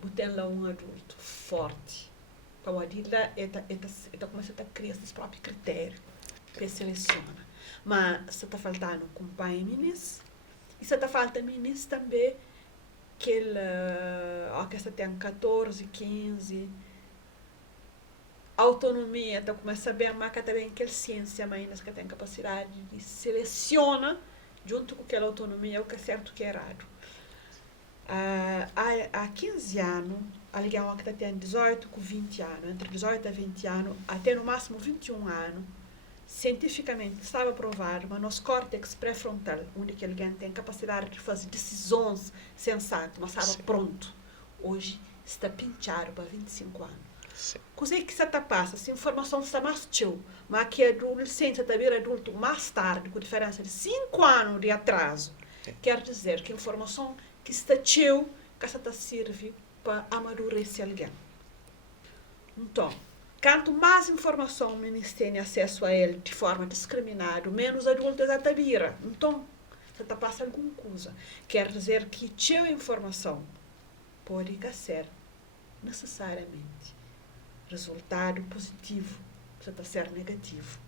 botando lá um adulto forte. Para o adulto, ele começa a criar seus próprios critérios, para seleciona. Mas se está faltando com pai e meninas, e se está faltando meninas também, que esta tem 14, 15, autonomia, então começa a ver mais também que a ciência, mas que tem capacidade de seleciona junto com aquela autonomia o que é certo e o que é errado. Há 15 anos, alguém que tem 18 com 20 anos, entre 18 a 20 anos, até no máximo 21 anos, cientificamente estava provado, mas nosso córtex pré-frontal, onde que alguém tem capacidade de fazer decisões sensatas, mas estava pronto, hoje está pinchado para 25 anos. Coisa que você passa, essa informação está mais chill, mas que adolescente está vir adulto mais tarde, com diferença de 5 anos de atraso, quer dizer que a informação que está chill, que está serve para amadurecer alguém. Então, quanto mais informação o ministério tem acesso a ele de forma discriminada, menos adultos está vira. Então, você está passando alguma coisa. Quer dizer que chill informação pode ser necessariamente resultado positivo, você está sendo negativo.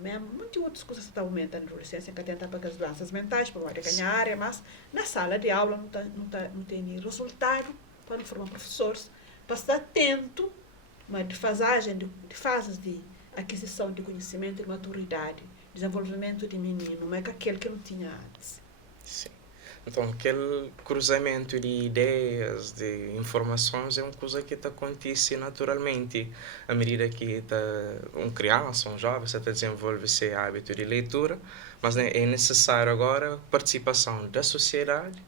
Mesmo, muitas outras coisas estão aumentando na adolescência, que tenta para as doenças mentais, para ganhar área, mas na sala de aula não tem resultado para não formar professores, para estar atento, mas de fases de aquisição de conhecimento e maturidade, desenvolvimento de menino, mas é aquele que não tinha antes. Sim. Então, aquele cruzamento de ideias, de informações, é uma coisa que acontece naturalmente à medida que uma criança, um jovem, está a desenvolver esse hábito de leitura, mas né, é necessário agora a participação da sociedade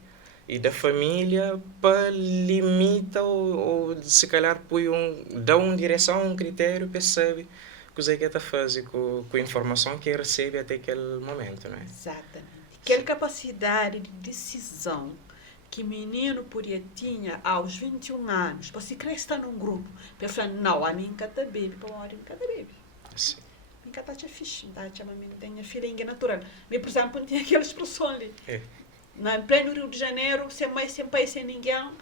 e da família para limitar ou se calhar dar uma direção, um critério, percebe o que é que está fazendo com a informação que recebe até aquele momento, não é? Exatamente. Aquela capacidade de decisão que o menino podia tinha aos 21 anos, para se crescer num grupo, para falar, não, a mim cada bebe, para uma hora eu cada bebe. Sim. Mim cada tinha fixe, tá? Chama mim tem feeling natural. Mas, por exemplo, não tinha aquela expressão ali. Em pleno Rio de Janeiro, sem mãe, sem pai, sem ninguém,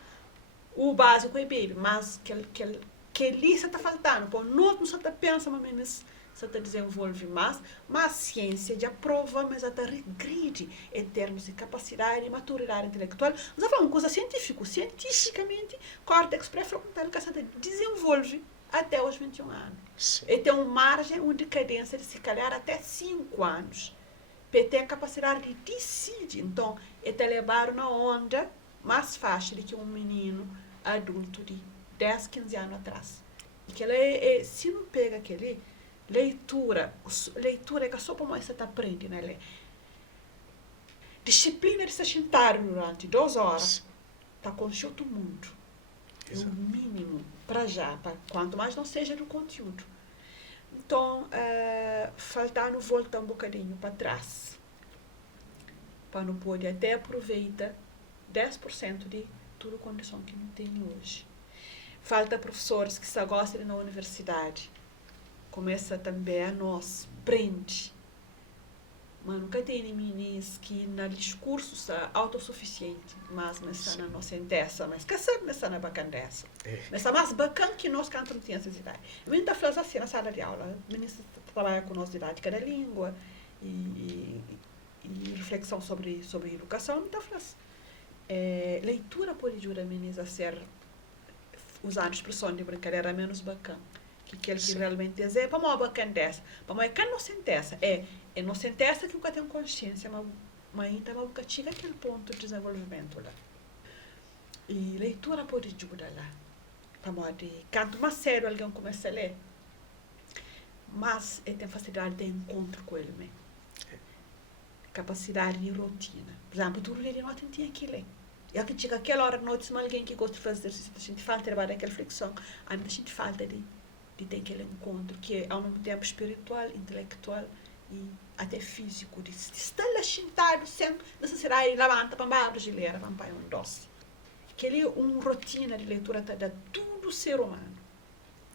o básico é bebe, mas que ali você está faltando, pô, não você está pensando, mas você está desenvolve mais, mas a ciência já prova, mas até regride em termos de capacidade e maturidade intelectual. Nós vamos falar uma coisa científica. Cientificamente, córtex pré-frontal que você desenvolve até os 21 anos. Sim. E tem uma margem, uma decadência de se calhar até 5 anos. Para ter a capacidade de decidir. Então, é te levar na onda mais fácil do que um menino adulto de 10, 15 anos atrás. E que se não pega aquele leitura é que só para você tá aprendendo, né? Disciplina de se sentar durante 2 horas, tá com o mundo. É o mínimo para já, quanto mais não seja do conteúdo. Então, faltando voltar um bocadinho para trás, para não poder até aproveitar 10% de toda a condição que não tem hoje. Falta professores que só gostam de ir na universidade. Começa também a nós, prende. Mas nunca tem meninas que no discurso são autossuficiente, mas não está na nossa interessa, mas que sabe não está na bacana dessa. Não está mais bacana que nós que não temos essa idade. Eu ainda falo assim na sala de aula, a menina trabalha com nós didática da língua e reflexão sobre educação, então fala assim, leitura pode ajudar a menina a ser, usando a expressão de brincadeira, menos bacana. Que ele que realmente é para uma bacana dessa. Para uma que não se interessa. Não se interessa que nunca tem consciência, mas ainda nunca chega aquele ponto de desenvolvimento lá. E leitura pode ajudar lá. Quanto mais sério alguém começa a ler, mas ele tem facilidade de encontro com ele mesmo. Capacidade de rotina. Por exemplo, tu lê de noite tinha que ler. E aqui chega aquela hora de noite, se alguém que gosta de fazer exercício, a gente falta de trabalhar aquela flexão, a gente falta de ter aquele encontro que é ao mesmo tempo espiritual, intelectual e até físico, de estar lá sentado sem necessidade de levantar para uma brasileira, para um doce. Aquele é uma rotina de leitura da todo ser humano.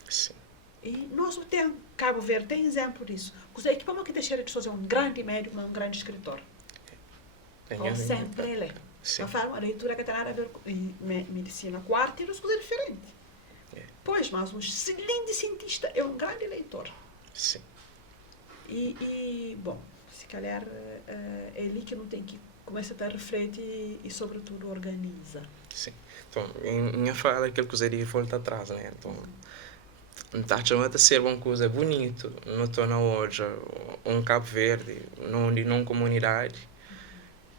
Sim. E nós temos, Cabo Verde tem exemplo disso. Você equipamos que deixa de fazer um grande médico, um grande escritor. Ou sempre ele. Para fazer uma leitura que tem nada a ver com medicina quarta e duas coisas diferentes. Pois, mas um excelente cientista é um grande leitor. Sim. Bom, se calhar é ali que não tem que começar a refletir e sobretudo organiza. Sim. Então, minha fala é aquilo que usaria volta atrás, né? Então, está chamando a ser uma coisa bonita, não estou na hoje, Cabo Verde, onde não comunidade,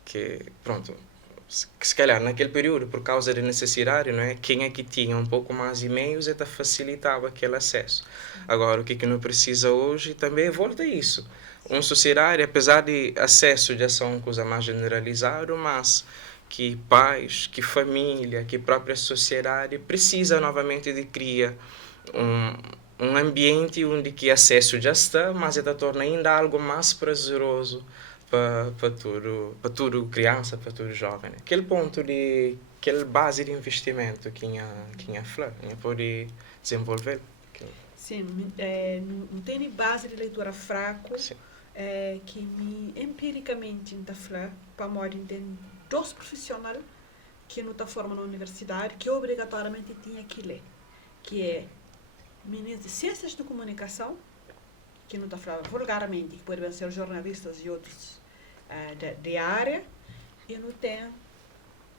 que, pronto, se calhar naquele período, por causa da necessidade, não é? Quem é que tinha um pouco mais de meios até facilitava aquele acesso. Agora, o que não precisa hoje também volta a isso. Uma sociedade, apesar de acesso já são uma coisa mais generalizada, mas que pais, que família, que própria sociedade precisa novamente de criar um ambiente onde que acesso já está, mas ainda torna ainda algo mais prazeroso para tudo criança, para tudo jovem. Aquele ponto de aquele base de investimento que a Flor pode desenvolver. Sim, não tem base de leitura fraco, que empiricamente está Flor para modo entender dos profissionais que não está formando na universidade, que obrigatoriamente tinha que ler, que é meninos de ciências de comunicação, que não está falando vulgarmente, que podem ser jornalistas e outros de área, e não tem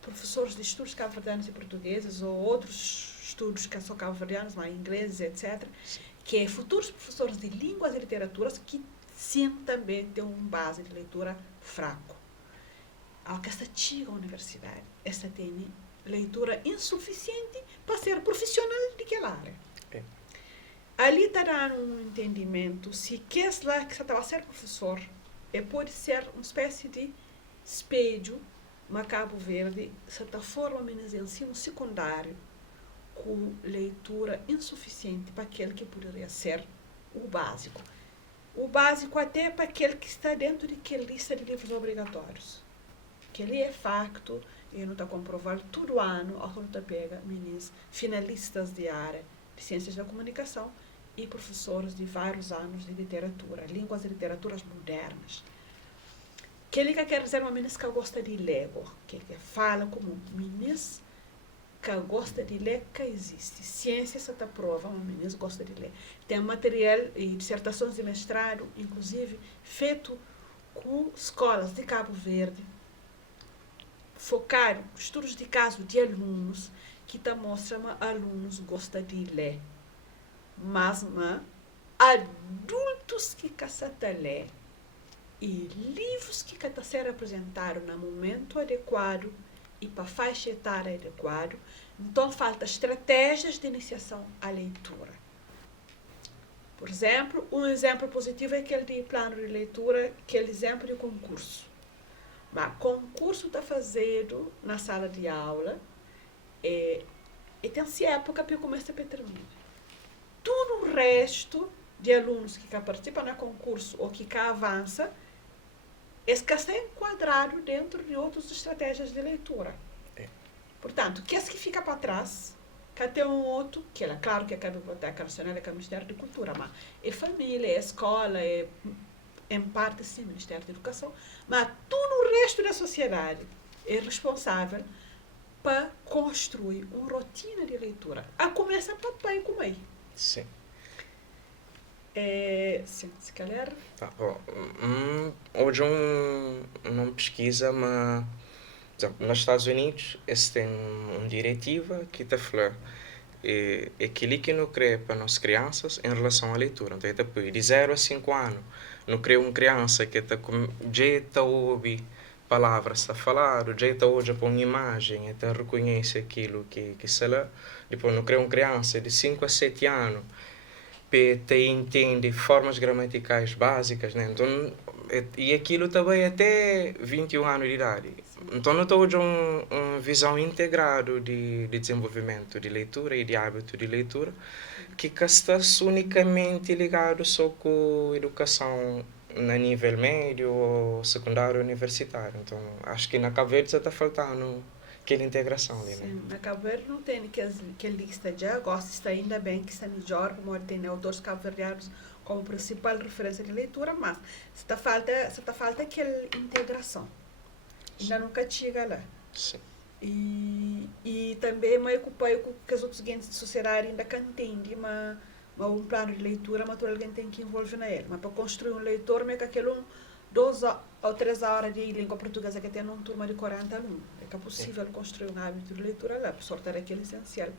professores de estudos cabo-verdianos e portugueses, ou outros estudos que são cabo-verdianos, mas ingleses, etc., que é futuros professores de línguas e literaturas que sim também têm uma base de leitura fraco. Ao que esta chega à universidade, esta tem leitura insuficiente para ser profissional daquela área. Ali está dando um entendimento, se quer lá que você estava a ser professor, pode ser uma espécie de espelho, mas Cabo Verde, certa forma, menos ensino secundário, com leitura insuficiente para aquele que poderia ser o básico. O básico até para aquele que está dentro daquela lista de livros obrigatórios. Que ali é facto, e não está comprovado, todo ano, a gente pega meninos finalistas de área de ciências da comunicação e professores de vários anos de literatura, línguas e literaturas modernas. Que ele quer dizer uma menina que gosta de ler, que fala como meninas que gosta de ler, que existe. Ciência se está prova, uma menina gosta de ler. Tem material e dissertações de mestrado, inclusive, feito com escolas de Cabo Verde, focado em estudos de caso de alunos, que mostram que alunos gostam de ler. Mas adultos que caçam ler e livros que estão sendo apresentados no momento adequado e para a faixa etária adequada Então, falta estratégias de iniciação à leitura. Por exemplo, um exemplo positivo é aquele de plano de leitura, aquele exemplo de concurso. Mas concurso está fazendo na sala de aula e tem-se época para começar a terminar. Tudo o resto de alunos que participam no concurso ou que avança, está enquadrado dentro de outras estratégias de leitura. Portanto, que que fica para trás, que tem um outro, que é claro que é a Biblioteca Nacional, é o Ministério da Cultura, mas é família, é escola, é em parte sim, Ministério da Educação, mas todo o resto da sociedade é responsável para construir uma rotina de leitura. A começar papai com mãe. Sim. Sim, se calhar. Tá, hoje uma pesquisa, mas nos Estados Unidos, eles têm uma diretiva que está falando aquilo que não crê para as crianças em relação à leitura. Então, depois de 0 a 5 anos, não crê uma criança que já está ouve palavras está falado, já está hoje para uma imagem, está reconhece aquilo que se lê. Depois, não crê uma criança de 5 a 7 anos para entender formas gramaticais básicas, né? Então, e aquilo também até 21 anos de idade. Então, não estou uma visão integrada de desenvolvimento de leitura e de hábito de leitura que está unicamente ligado só com educação na nível médio ou secundário ou universitário. Então, acho que na Cabo Verde está faltando aquela integração ali, né? Sim, na Cabo Verde não tem que lista já, gosta ainda bem que está melhor, como tem autores cabo-verdianos como principal referência de leitura, mas está falta aquela integração. Ainda nunca chega lá. Sim. E também me ocupei com que as outras gentes de sociedade ainda não entendem, mas um plano de leitura, mas alguém tem que envolver na ele. Mas para construir um leitor, é que aquele 2 ou 3 horas de língua portuguesa que tem uma turma de 40 alunos. É que é possível construir um hábito de leitura lá, a pessoa ter aquele essencial.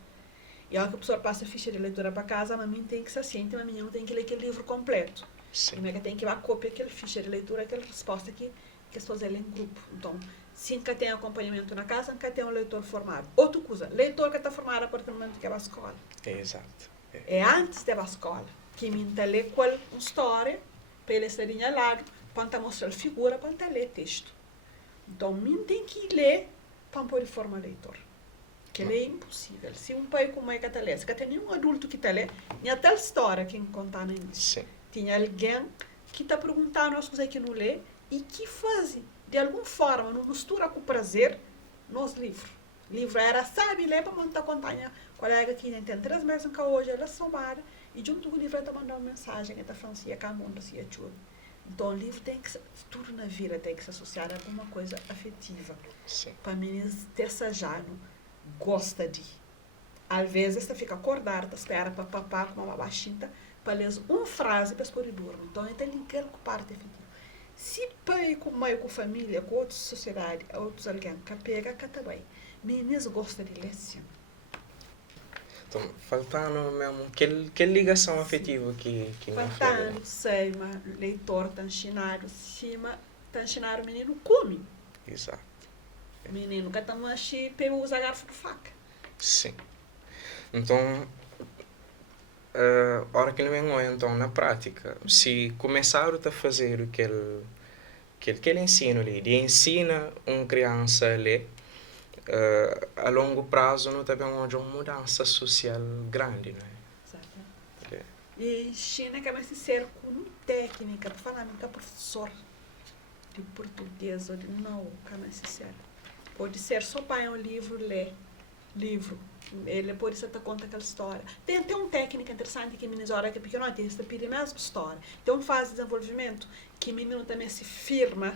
E ao que a pessoa passa a ficha de leitura para casa, a mim tem que se assente, a menina tem que ler aquele livro completo. Sim. E tem que ir a cópia aquele ficha de leitura, aquela resposta que as pessoas lêem em grupo. Então, se nunca tem acompanhamento na casa, nunca tem um leitor formado. Outra coisa, leitor que está formado a partir do momento que vai à escola. Exato. É antes de ir à escola que me lê qual uma história, para ele ser lado, para mostrar figura, para ler texto. Então, mim tem que ler para poder formar leitor. Que é impossível. Se um pai com mãe que está lendo, se não tem nenhum adulto que está lendo, nem a tal história que contar no início. Sim. Tinha alguém que está perguntando as coisas que não lê e que faz, de alguma forma, não mistura com prazer nos livros. O livro era, sabe, ler para montar contanha. Colega que tem 3 meses que hoje, ela somada, e junto com o livro, ela está mandando uma mensagem, ela está falando se é camundo, se é chuva. Então, o livro tem que ser, tudo na vida tem que se associar a alguma coisa afetiva. Sim. Para mim, desejado, gosta de. Às vezes, você fica acordado, espera para papá com uma baixinha, para ler uma frase para poder dormir. Então, ele tem ligado com parte afetiva. Se pai com mãe, com família, com outra sociedade, outros alguém que pega, que também. Meninas gostam de ler, sim. Então, faltando mesmo aquela ligação afetiva que faltando, sei, mas o leitor está ensinado, cima, está ensinado o menino come. Exato. O menino que está mexendo, pega usar garfo de faca. Sim. Então, a hora que ele vem então na prática, se começar a fazer aquele ensino ali, de ensina uma criança a ler, a longo prazo não tem uma mudança social grande, não é? Exatamente. E China que vai ser com técnica, para falar com professor de português ou de não, que vai ser. Pode ser só para um livro ler. Livro. Ele pode ser conta aquela história. Tem uma técnica interessante que meninas hora que pequeno tem esta pira mesma história. Tem uma fase de desenvolvimento que o menino também se firma,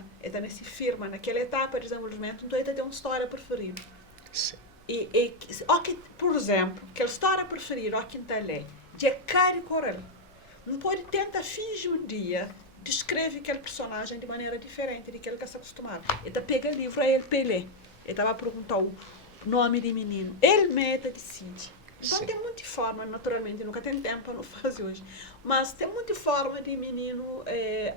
naquela etapa de desenvolvimento, então ele tem uma história preferida. Sim. Por exemplo, aquela história preferida, quem está ali, de Cari Corel. Não pode tentar fingir um dia, descreve aquele personagem de maneira diferente daquele que está acostumado. Ele pega o livro, aí ele ler. Ele vai perguntar o nome de menino. Ele meta decide. Então, tem muita forma, naturalmente, nunca tem tempo para não fazer hoje, mas tem muita forma de menino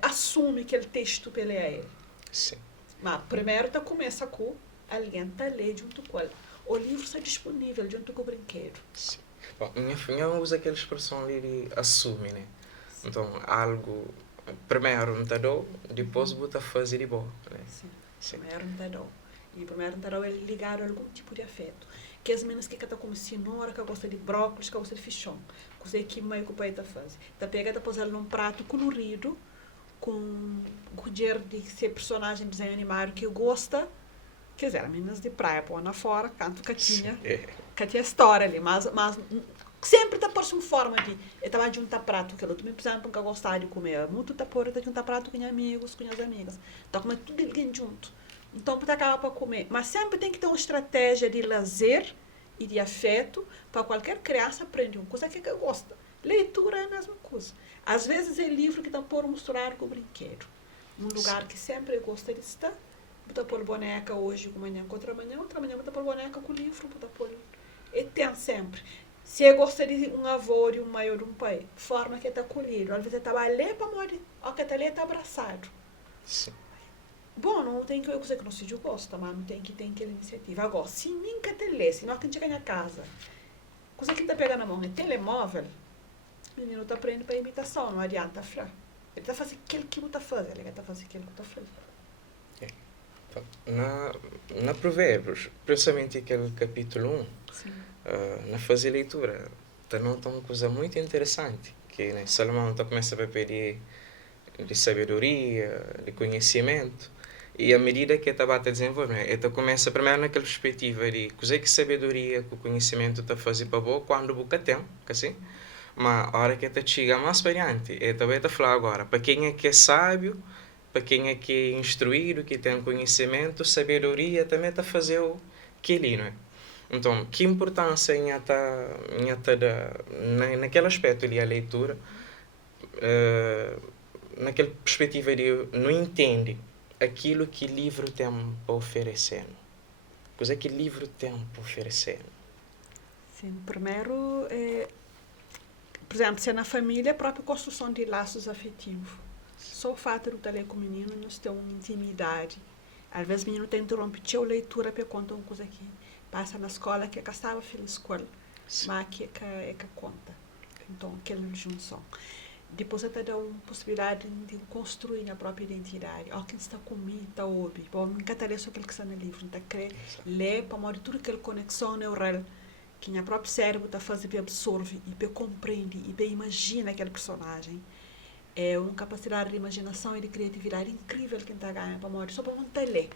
assume aquele texto para ler a ele. Sim. Mas primeiro começa com alguém tá ler junto com ele. o livro está disponível junto com o brinquedo. Sim. Bom, minha usa aquela expressão ali de assume, né? Sim. Então, algo, primeiro não tá dou, depois bota fazer de bom, né? Sim. Sim. Primeiro não dá. E primeiro não dá é ligar a algum tipo de afeto. Que as meninas que estão como cenoura, que gosta de brócolis, que gosta de fichão. Coisa que mãe que o pai está fazendo. Tá pega, tá posando num prato colorido, com colher de ser personagem de desenho animado que gosta. Quer dizer, meninas de praia, pô, na fora, canto catinha. Que tinha história ali, mas sempre tá por uma forma de eu tava juntar prato que eu também precisava porque eu gostava de comer muito tá por juntar prato com amigos, com as amigas, tá comendo tudo alguém junto, então para acabar para comer, mas sempre tem que ter uma estratégia de lazer e de afeto para qualquer criança aprender uma coisa que gosta. Leitura é a mesma coisa, às vezes é livro que tá por misturar com o brinquedo, um lugar que sempre eu gosto de estar, botar por boneca hoje com manhã, outra manhã botar por boneca com livro, botar por e tem sempre. Se eu gostaria de um avô, de um maior, de um pai, forma que está acolhido. Às vezes está ali para morrer, ou que está ali está abraçado. Sim. Bom, não tem que eu que não seja gosta, mas não tem que ter aquela iniciativa. Agora, se nunca te lê, se não que chega na casa, coisa que está pegando na mão é telemóvel, o menino está aprendendo para imitação, não adianta falar. Ele está fazendo aquilo que está fazendo, ele está fazendo aquilo que está fazendo. Então, na Provérbios, principalmente aquele capítulo 1, na fazer leitura, tá nota uma coisa muito interessante, que né, Salomão tá começa a pedir de sabedoria, de conhecimento, e à medida que estava a desenvolver, ele começa primeiro naquela perspectiva de coisa que sabedoria, que o conhecimento está fazer para boa quando boca tem, assim, mas a hora que está chega mais experiente, ele também está falando agora, para quem é que é sábio, para quem é que é instruído, que tem conhecimento, sabedoria, também está a fazer o que ele, não é? Então, que importância naquele aspecto ali, a leitura, naquela perspectiva de não entende aquilo que o livro tem para oferecer. Coisa que o livro tem para oferecer. Sim, primeiro, por exemplo, se é na família, a própria construção de laços afetivos. Só o fato de estar ler com o menino, nós temos uma intimidade. Às vezes o menino tem interrompido a leitura para contar uma coisa aqui. Passa na escola que estava feliz escola, mas que conta. Então, aquela junção. Depois até dá uma possibilidade de construir a própria identidade. Ó, quem está comigo, está ouvindo. Bom, nunca está lendo só aquilo que está no livro, está querendo ler para modo tudo aquela conexão neural que o próprio cérebro está fazendo, absorve e compreende e imagina aquele personagem. É uma capacidade de imaginação e de criatividade incrível que está ganhando para modo só para não ter ler.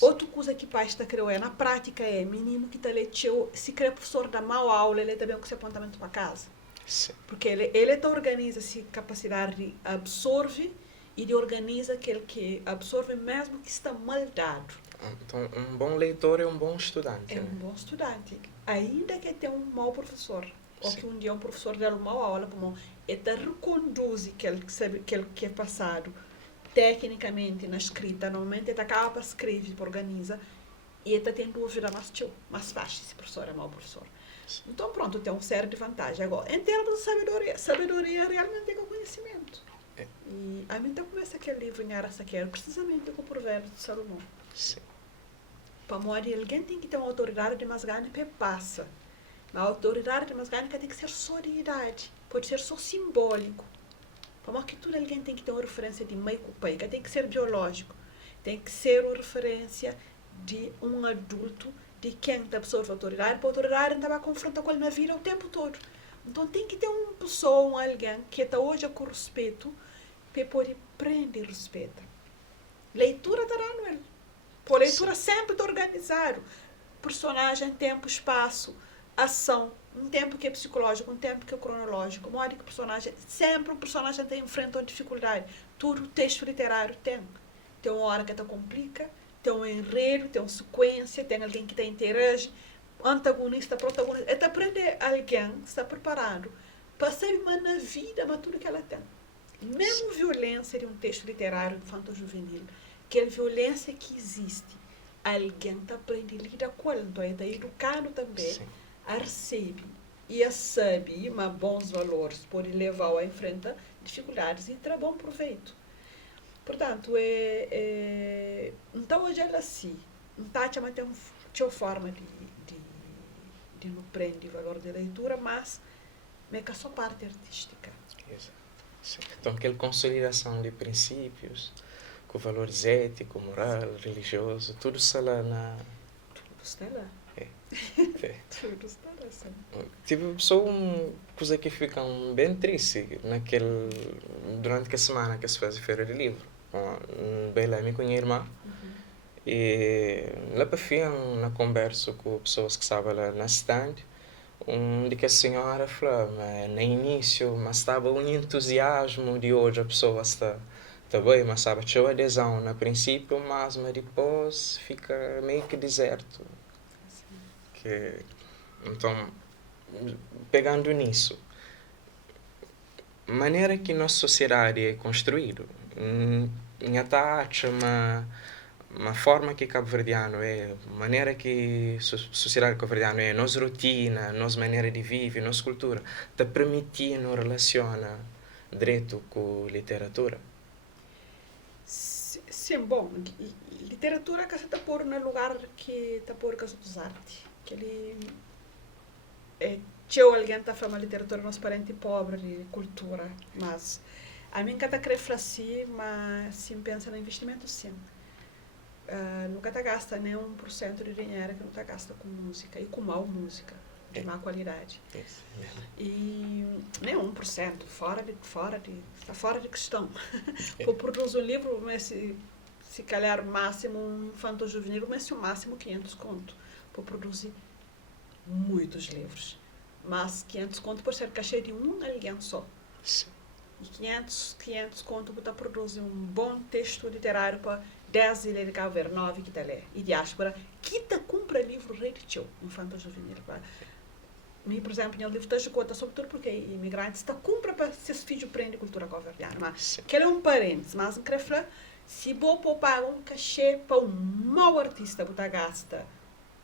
Outra coisa que pai está criando na prática menino que está lendo, se quer professor da mal aula, ele também com esse apontamento para casa. Sim. Porque ele organiza essa capacidade de absorve e de organiza aquele que absorve mesmo que está mal dado. Então, um bom leitor é um bom estudante. É um bom estudante. Ainda que tenha um mau professor, ou que um dia um professor der uma mal aula, ele reconduz aquele que é passado tecnicamente na escrita, normalmente ele acaba para escrever, organiza, e ele tem dúvida mais fácil se o professor é mau professor. Então, pronto, tem uma série de vantagens. Agora, em termos de sabedoria realmente é o conhecimento. E a mim começa aquele livro em Araçaqueira, precisamente com o provérbio de Salomão. Sim. Para morrer, alguém tem que ter uma autoridade de mais grande que passa. Mas a autoridade de mais grande tem que ser só de idade, pode ser só simbólico. Para que tudo alguém tem que ter uma referência de mãe com pai, que tem que ser biológico, tem que ser uma referência de um adulto, de quem absorve a autoridade, para a autoridade não vai confrontar com ele na vida o tempo todo. Então tem que ter uma pessoa, alguém que está hoje com respeito, para poder aprender respeito. Leitura está dando ele. Por leitura sempre está organizado. Personagem, tempo, espaço, ação, um tempo que é psicológico, um tempo que é cronológico, uma hora que sempre o personagem enfrenta uma dificuldade. Tudo o texto literário tem. Tem uma hora que está complica, tem um enredo, tem uma sequência, tem alguém que interage, antagonista, protagonista. É aprender alguém que está preparado para ser uma na vida, mas tudo que ela tem. Mesmo violência de um texto literário infanto-juvenil, aquela violência que existe, alguém está aprendendo a lidar com ela, então está educado também. Sim. A receber e a saber, mas bons valores, pode levar a enfrentar dificuldades e ter bom proveito. Portanto, então hoje ela sim, Tati tem tinha forma de não prender o valor de leitura, mas é só parte artística. Exato. Sim. Então, aquela consolidação de princípios, com valores ético, moral, religioso, tudo está lá na... Tudo está lá. É. Tudo está lá, sim. Tipo, só uma coisa que fica bem triste durante a semana que se faz a feira de livro. Bem lá, com a minha irmã. E lá para fim, na conversa com pessoas que estavam lá na stand, de que a senhora falou, mas no início, mas estava um entusiasmo de hoje a pessoa está bem, mas estava tinha adesão no princípio, mas depois fica meio que deserto. Que, então, pegando nisso, maneira que nossa sociedade é construída, está uma forma que cabo-verdiano é, maneira que sociedade cabo-verdiana é, nossa rotina, nossa maneira de viver, nossa cultura, te permitindo relaciona direito com literatura. Sim, bom, literatura que está por no lugar que está por causa dos artes. Que ele tinha alguém que fala literatura nosso parente pobre de cultura, mas a mim cada querer falar assim, mas sim pensa no investimento sim. Nunca tá gasta nem 1% de dinheiro que não tá gasta com música e com mal música de má qualidade. E nem 1%, está fora de questão. Por produzir um livro, mas se calhar máximo um infanto-juvenil, mas o máximo 500 conto. Por produzir muitos livros. Mas 500 conto por ser cachê de alguém só. Sim. E 500 conto para produzir um bom texto literário para 10 ilhas de Cabo Verde, 9 que está ali. E diáspora, que te compra livro rei de teu, infanto-juvenil. Por exemplo, o livro está conta sobretudo porque imigrantes está compra para se os filhos aprendem cultura cabo-verdiana. Mas que é um parênteses, mas não quero falar, se você paga um cachê para um mau artista que gasta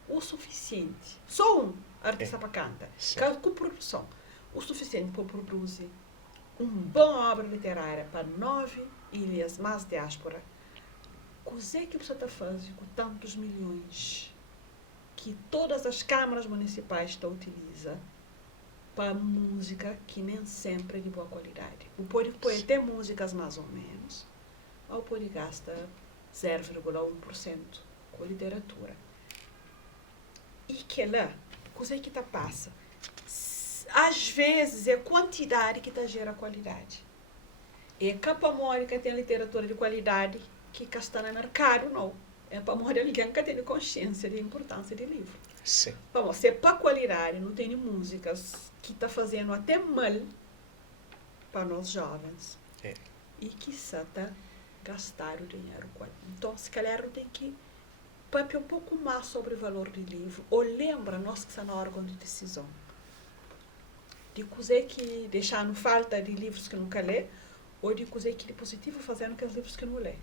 o suficiente, só um artista para cantar, com produção, o suficiente para produzir uma boa obra literária para 9 ilhas mais diáspora, o que você está fazendo com tantos milhões que todas as câmaras municipais utilizam para música que nem sempre é de boa qualidade? O pode ter músicas mais ou menos, ou pode gastar 0,1% com literatura. E que lá, coisa que passa? Às vezes é a quantidade que gera qualidade. É capa mole que tem literatura de qualidade que está no mercado, não. É para morrer alguém que tem consciência da importância do livro. Sim. Vamos, se é para qualidade, não tem músicas que está fazendo até mal para nós jovens. E que está gastar o dinheiro. Então, se calhar, tem que papiar um pouco mais sobre o valor do livro, ou lembra nós que está na órgão de decisão. De coisa que deixando falta de livros que nunca lê, ou de coisa que é positivo fazendo com os livros que não lê.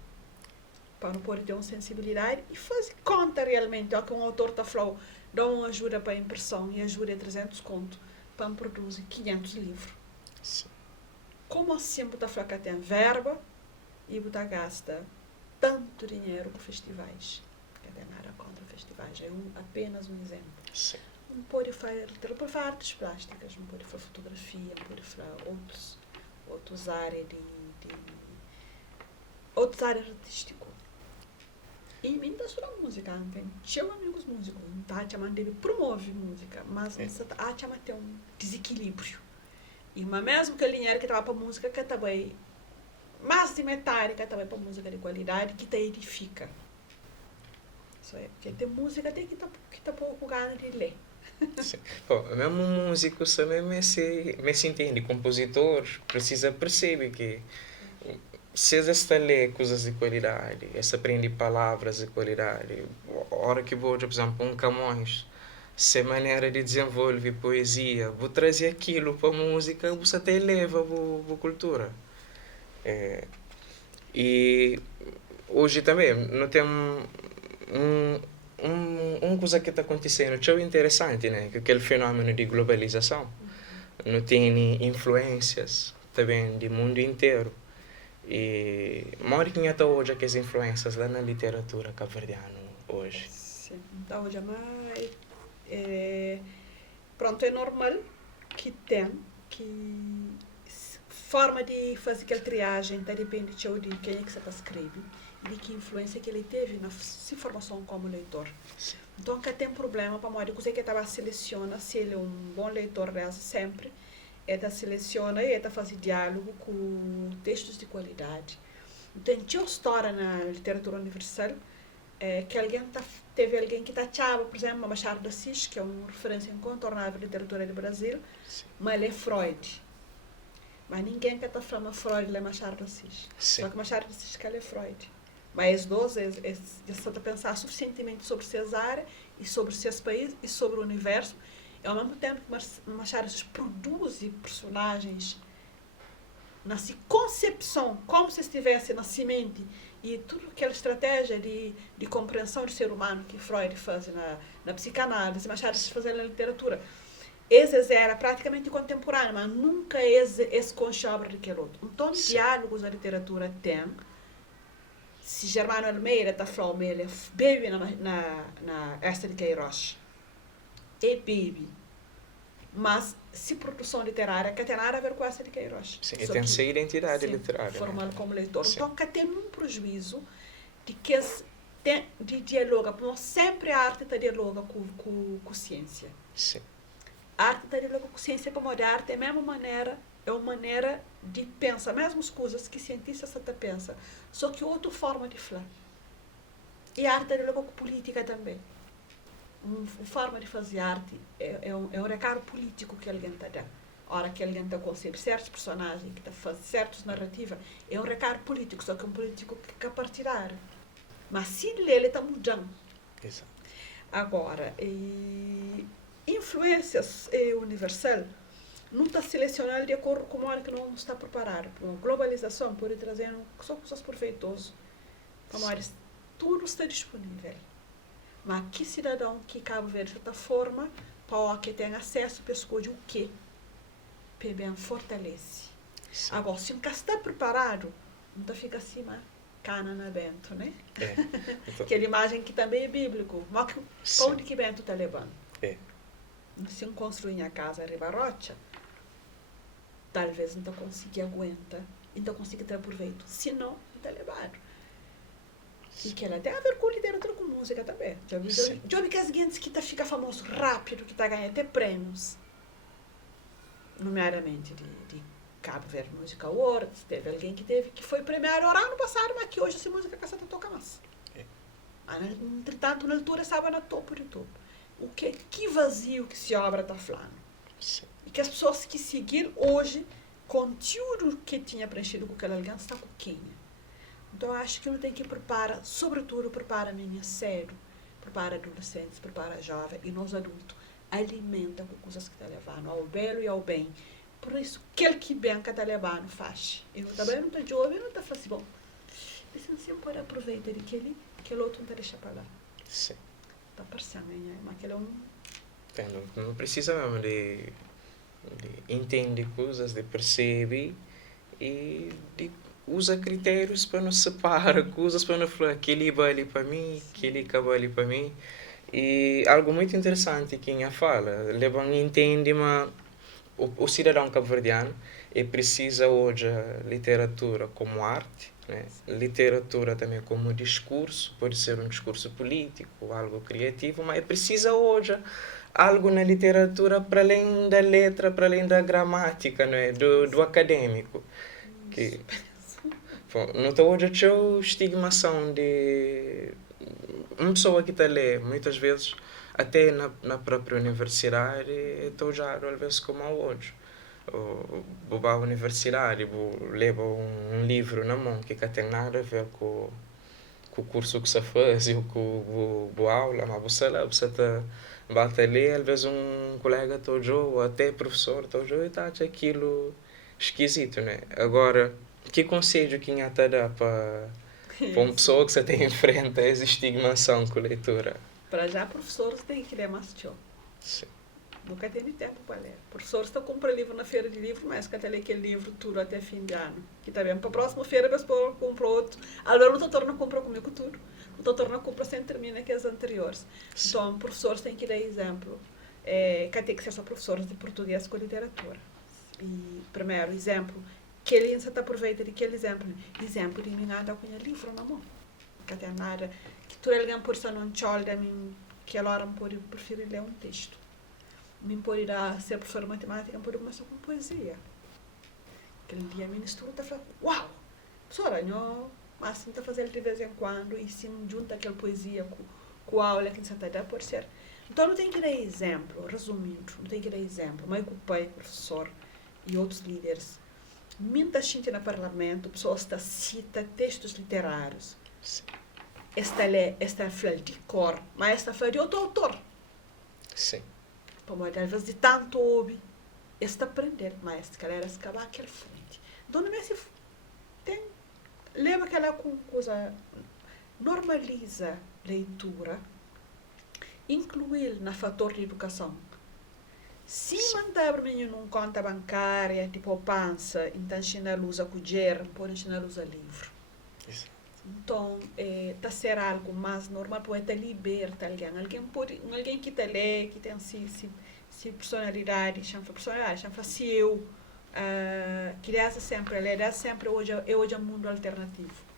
Para não poder ter uma sensibilidade e fazer conta realmente, ó, que um autor está falando, dá uma ajuda para a impressão e ajuda 300 conto para produzir 500 livros. Sim. Como assim você fala que tem verba e você gasta tanto dinheiro com festivais? Que tem nada contra festivais, é apenas um exemplo. Sim. Não pode fazer artes plásticas, não pode fazer fotografia, não pode fazer outros áreas outras áreas artísticas. E mim da sua música, tem chama amigos músicos, não tá chamando dele promove música, mas você tá chama ter um desequilíbrio. E mas mesmo que o dinheiro que estava para música que também mais de metade que também para música de qualidade que te edifica. Isso é, porque tem música tem que tá pouco ganas de ler. Sim. Pô, mesmo músico também me se entende, compositor precisa perceber que se está a ler coisas de qualidade, se aprende palavras de qualidade, a hora que vou, por exemplo, um Camões, se maneira de desenvolver poesia, vou trazer aquilo para a música, você até leva a cultura. E hoje também, não tem uma coisa que está acontecendo, que é interessante, né? Que aquele fenômeno de globalização. Não tem influências também do mundo inteiro. E mora que até hoje que as influências lá na literatura cabo-verdiana hoje. Sim. Então, já pronto, é normal que tem que forma de fazer aquela triagem tá, depende de quem é que você está escrevendo e de que influência que ele teve na sua formação como leitor. Sim. Então, que tem problema para modo que você estava seleciona se ele é um bom leitor desde sempre, ele seleciona e ele faz diálogo com textos de qualidade. Então, tinha uma história na literatura universal que teve alguém que taxava, por exemplo, Machado de Assis, que é uma referência incontornável da literatura do Brasil, Sim. mas ele é Freud. Mas ninguém que está falando Freud é Machado de Assis. Sim. Só que Machado de Assis que ele é Freud. Mas os dois, eles estão a pensar suficientemente sobre seus áreas, e sobre seus países, e sobre o universo. E ao mesmo tempo que Machado de Assis produz personagens na sua concepção, como se estivesse na semente, e tudo aquela estratégia de compreensão do ser humano que Freud faz na psicanálise, Machado de Assis faz na literatura. Esse era praticamente contemporâneo, mas nunca esse conchobra daquele outro. Então, diálogos na literatura tem. Se Germano Almeida está falando, ele bebe na Esther de Queiroz. E bebe. Mas, se produção literária, que tem nada a ver com Esther de Queiroz. Sim, e tem sua identidade sim, literária. formado como leitor. Sim. Então, que tem um prejuízo de dialogar, porque sempre a arte está dialoga com ciência. Sim. A arte está dialoga com ciência, para a arte é a mesma maneira, é uma maneira de pensar, mesmas coisas que cientistas até pensam, só que outra forma de falar. E a arte está dialoga com política também. Uma forma de fazer arte é um recado político que alguém está dando. A hora que alguém está concebendo certos personagens, que está fazendo certas narrativas, é um recado político, só que é um político que quer partilhar. Mas se ele está mudando. Exato. Agora, influências universal não está selecionado de acordo com o modo que não está preparado. A globalização pode trazer só coisas proveitosas. Tudo está disponível. Mas que cidadão que Cabo Verde, de certa forma, para que tenha acesso a escolher o que bem fortalece. Sim. Agora, se nunca está preparado, não fica assim, mas cana na Bento, né? Então, aquela imagem que também é bíblico. Mas onde que Bento está levando? Se não construir a casa ribarocha, talvez não consiga aguentar, não consiga ter proveito. Se não, está levado. E que ela tem a ver com literatura, com música também. Já vi que as gente que fica famoso rápido, que está ganhando até prêmios, nomeadamente de Cabo Verde Music Awards. Teve alguém que foi premiado ano passado, mas que hoje essa música que está toca mais. Entretanto, na altura estava na topo de topo. O que vazio que se obra está falando. Sim. E que as pessoas que seguiram hoje, conteúdo que tinha preenchido com aquela alguém está com quem. Então, eu acho que eu tenho que preparar, sobretudo, prepara menina cedo, prepara adolescentes, prepara jovem e nós adultos, alimenta com coisas que está levando ao belo e ao bem. Por isso, aquele que bem que está levando, faz. E não está bem, não está jovem, não está assim, bom. Isso não pode aproveitar aquele outro não está deixando para lá. Sim. Está parecendo, mas aquele é um... Não precisa mesmo de entender coisas, de perceber e de usa critérios para não separar coisas, para não falar aquele vale para mim, aquele vale para mim. E algo muito interessante que Inha fala, leva a entender, mas o cidadão cabo-verdiano precisa hoje a literatura como arte, né? Literatura também como discurso, pode ser um discurso político, algo criativo, mas precisa hoje algo na literatura para além da letra, para além da gramática, né? do acadêmico. Que não estou hoje a estigmação de uma pessoa que está a ler, muitas vezes, até na própria universidade, estou já, às vezes, como hoje. Vou para a universidade, levo um livro na mão que não tem nada a ver com o curso que você faz ou com a aula, mas você está a ler, às vezes um colega ou até professor e está aquilo esquisito, né? Agora, que conselho que Inha te dá para uma pessoa que você tem em frente essa estigmação com a leitura? Para já, professores têm que ler mais tchau. nunca tem tempo para ler. O professor está compra livro na feira de livro, mas que até ler aquele livro tudo até fim de ano. Que também para a próxima feira, mas compra outro. Agora o doutor não compra comigo tudo. O doutor não compra sem termina que as anteriores. Então, professores têm que dar exemplo. Que tem que ser só professores de português com literatura. E, primeiro, exemplo, que ele se aproveita daquele exemplo. Exemplo de mim nada com o livro na mão. Que tem nada. Que tu alguém por isso não cholda mim que ela hora pode preferir ler um texto. Me pode ser professora de matemática, pode começar com poesia. Aquele dia, a minha estuda está uau! Professora, não, mas assim está fazendo de vez em quando e se junta aquela poesia com a aula que você está dando, pode ser. Então, não tem que dar exemplo, resumindo, não tem que dar exemplo, mas o pai, professor e outros líderes, muita gente no parlamento, pessoas que cita textos literários. Sim. Esta fala de cor, mas esta fala de outro autor. Sim. Como às vezes de tanto ouvir, esta aprender, mas que ela era escavar aquela frente. Então, não é se tem, leva aquela coisa, normaliza leitura, incluir na fator de educação. Se mandar para mim numa conta bancária de poupança, então ensinar a usar colher, pode ensinar a usar livro. Isso. Então, está a ser algo mais normal, pode estar liberta alguém que está lê, que tem personalidade, chama se eu, que dá sempre ler, dá sempre hoje é um mundo alternativo.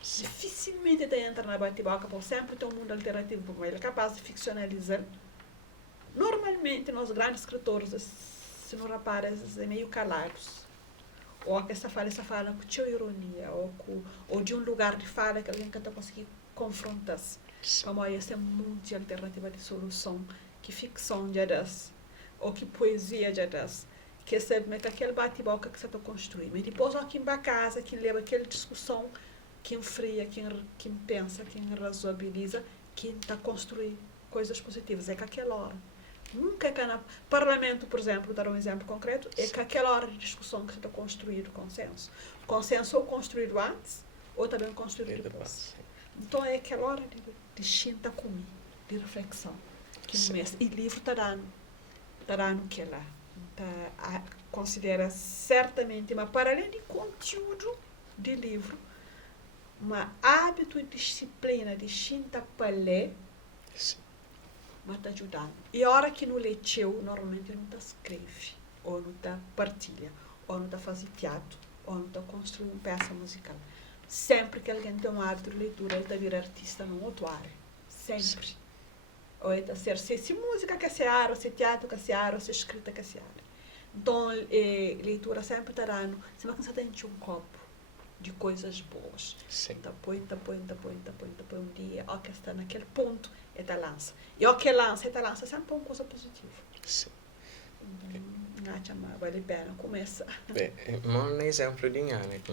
Sim. Dificilmente tem entra na bate-boca, por sempre tem um mundo alternativo, porque ele é capaz de ficcionalizar. Normalmente, nós grandes escritores, se não reparas, é meio calados. Ou que essa fala com ironia, ou de um lugar de fala que alguém canta conseguir confrontar-se. Como essa é muito alternativa de solução, que ficção já dá, ou que poesia já dá, que sabe que aquele bate-boca que você está construindo. E depois, aqui em casa, quem leva aquela discussão, quem fria, quem pensa, quem razoabiliza, quem está construindo coisas positivas. É que aquela hora. Nunca é que no parlamento, por exemplo, dar um exemplo concreto, é que aquela hora de discussão que você está construindo o consenso. O consenso ou construído antes, ou também construído depois. Então, é aquela hora de xinta comigo, de reflexão. E livro está dando que lá. Considera certamente, mas para além de conteúdo de livro, um hábito e disciplina de xinta para ler, mas está ajudando. E a hora que não lê normalmente não está escreve, ou não está partilha, ou não está fazendo teatro, ou não está construindo uma peça musical. Sempre que alguém tem um hábito de leitura, ele está vir artista numa outra área. Sempre. Sim. Ou está se música que se área, ou se teatro que se área, ou se escrita que se área. Então, leitura sempre está dando, sempre que você tem um copo de coisas boas. Sim. Então, põe um dia, ó que está naquele ponto, está lança. E ó que lança sempre uma coisa positiva. Sim. Vale a pena, começa. Um exemplo de Nhana, que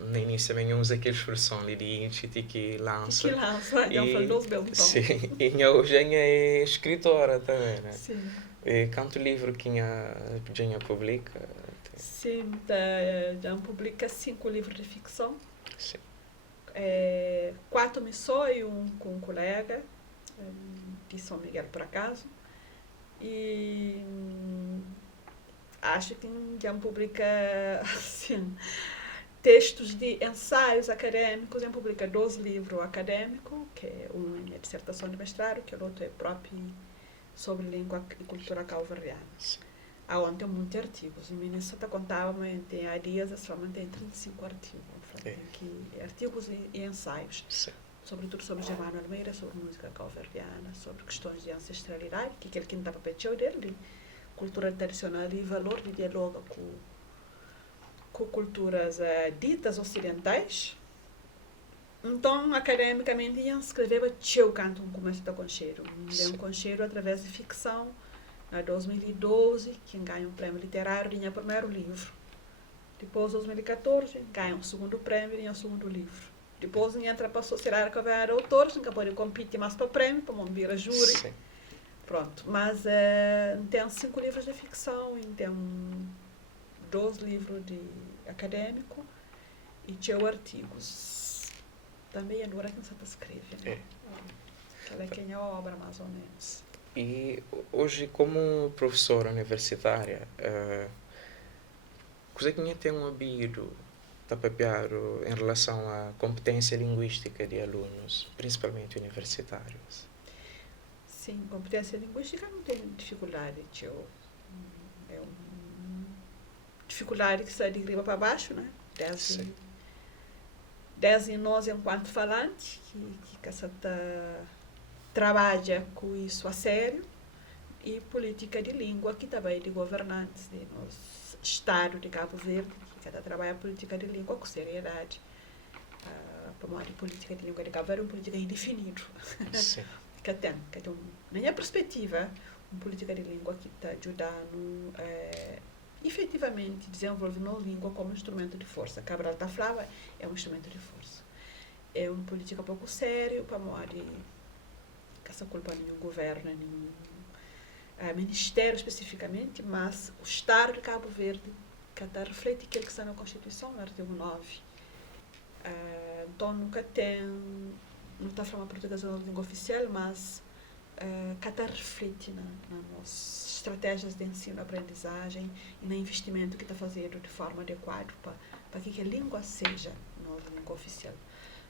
no início também usa aquela expressão ali de que lança. Que lança, eu falo dos meus então. Sim, e hoje é escritora também, né? Sim. E quanto livro que já publica? Sim, já publica 5 livros de ficção. Sim. 4 missões e um com um colega de São Miguel, por acaso. E acho que já publica assim, textos de ensaios acadêmicos. Já publica 2 livros acadêmicos, que um é dissertação de mestrado, que o outro é próprio sobre língua e cultura calverdiana. Onde tem muitos artigos. Em Minnesota contava, mas há dias somente tem 35 artigos. Artigos e ensaios. Sim. Sobretudo sobre Germano Almeida, sobre música calverdiana, sobre questões de ancestralidade, que é aquele que não está para pedir dele, cultura tradicional e valor de diálogo com culturas ditas ocidentais. Então, academicamente, ia escrever eu canto um começo da concheiro. Um concheiro através de ficção. Em 2012, quem ganha um prêmio literário tinha o primeiro livro. Depois, em 2014, ganha um segundo prêmio e tinha o segundo livro. Depois, entra para a sociedade que vai autores, que pode competir mais para o prêmio, para vir a júri. Sim. Pronto. Mas tem 5 livros de ficção, e tem 2 livros de acadêmico e tinha artigos. Também é hora que você escreve, né? Aquela que é a obra, mais ou menos. E hoje, como professora universitária, coisa que tem ouvido tapapear em relação à competência linguística de alunos, principalmente universitários? Sim, competência linguística não tem dificuldade, tio. É uma dificuldade que sai de riba para baixo, né? Sim. Desde nós, enquanto falantes, que essa trabalha com isso a sério, e política de língua, que também de governantes de nosso Estado de Cabo Verde, que cada trabalha política de língua com seriedade. Para a política de língua de Cabo Verde é uma política indefinida. Sim. que tem, na minha perspectiva, uma política de língua que está ajudando efetivamente desenvolvendo a língua como instrumento de força. Cabral está falando, é um instrumento de força. É uma política pouco séria, para modo de que essa culpa nenhum governo, nenhum ministério especificamente, mas o Estado de Cabo Verde que está reflete aquilo que está na Constituição, no artigo 9. Então nunca tem, não está falando português na língua oficial, mas que está reflete nas nossas estratégias de ensino-aprendizagem e no investimento que está fazendo de forma adequada para que a língua seja a língua oficial.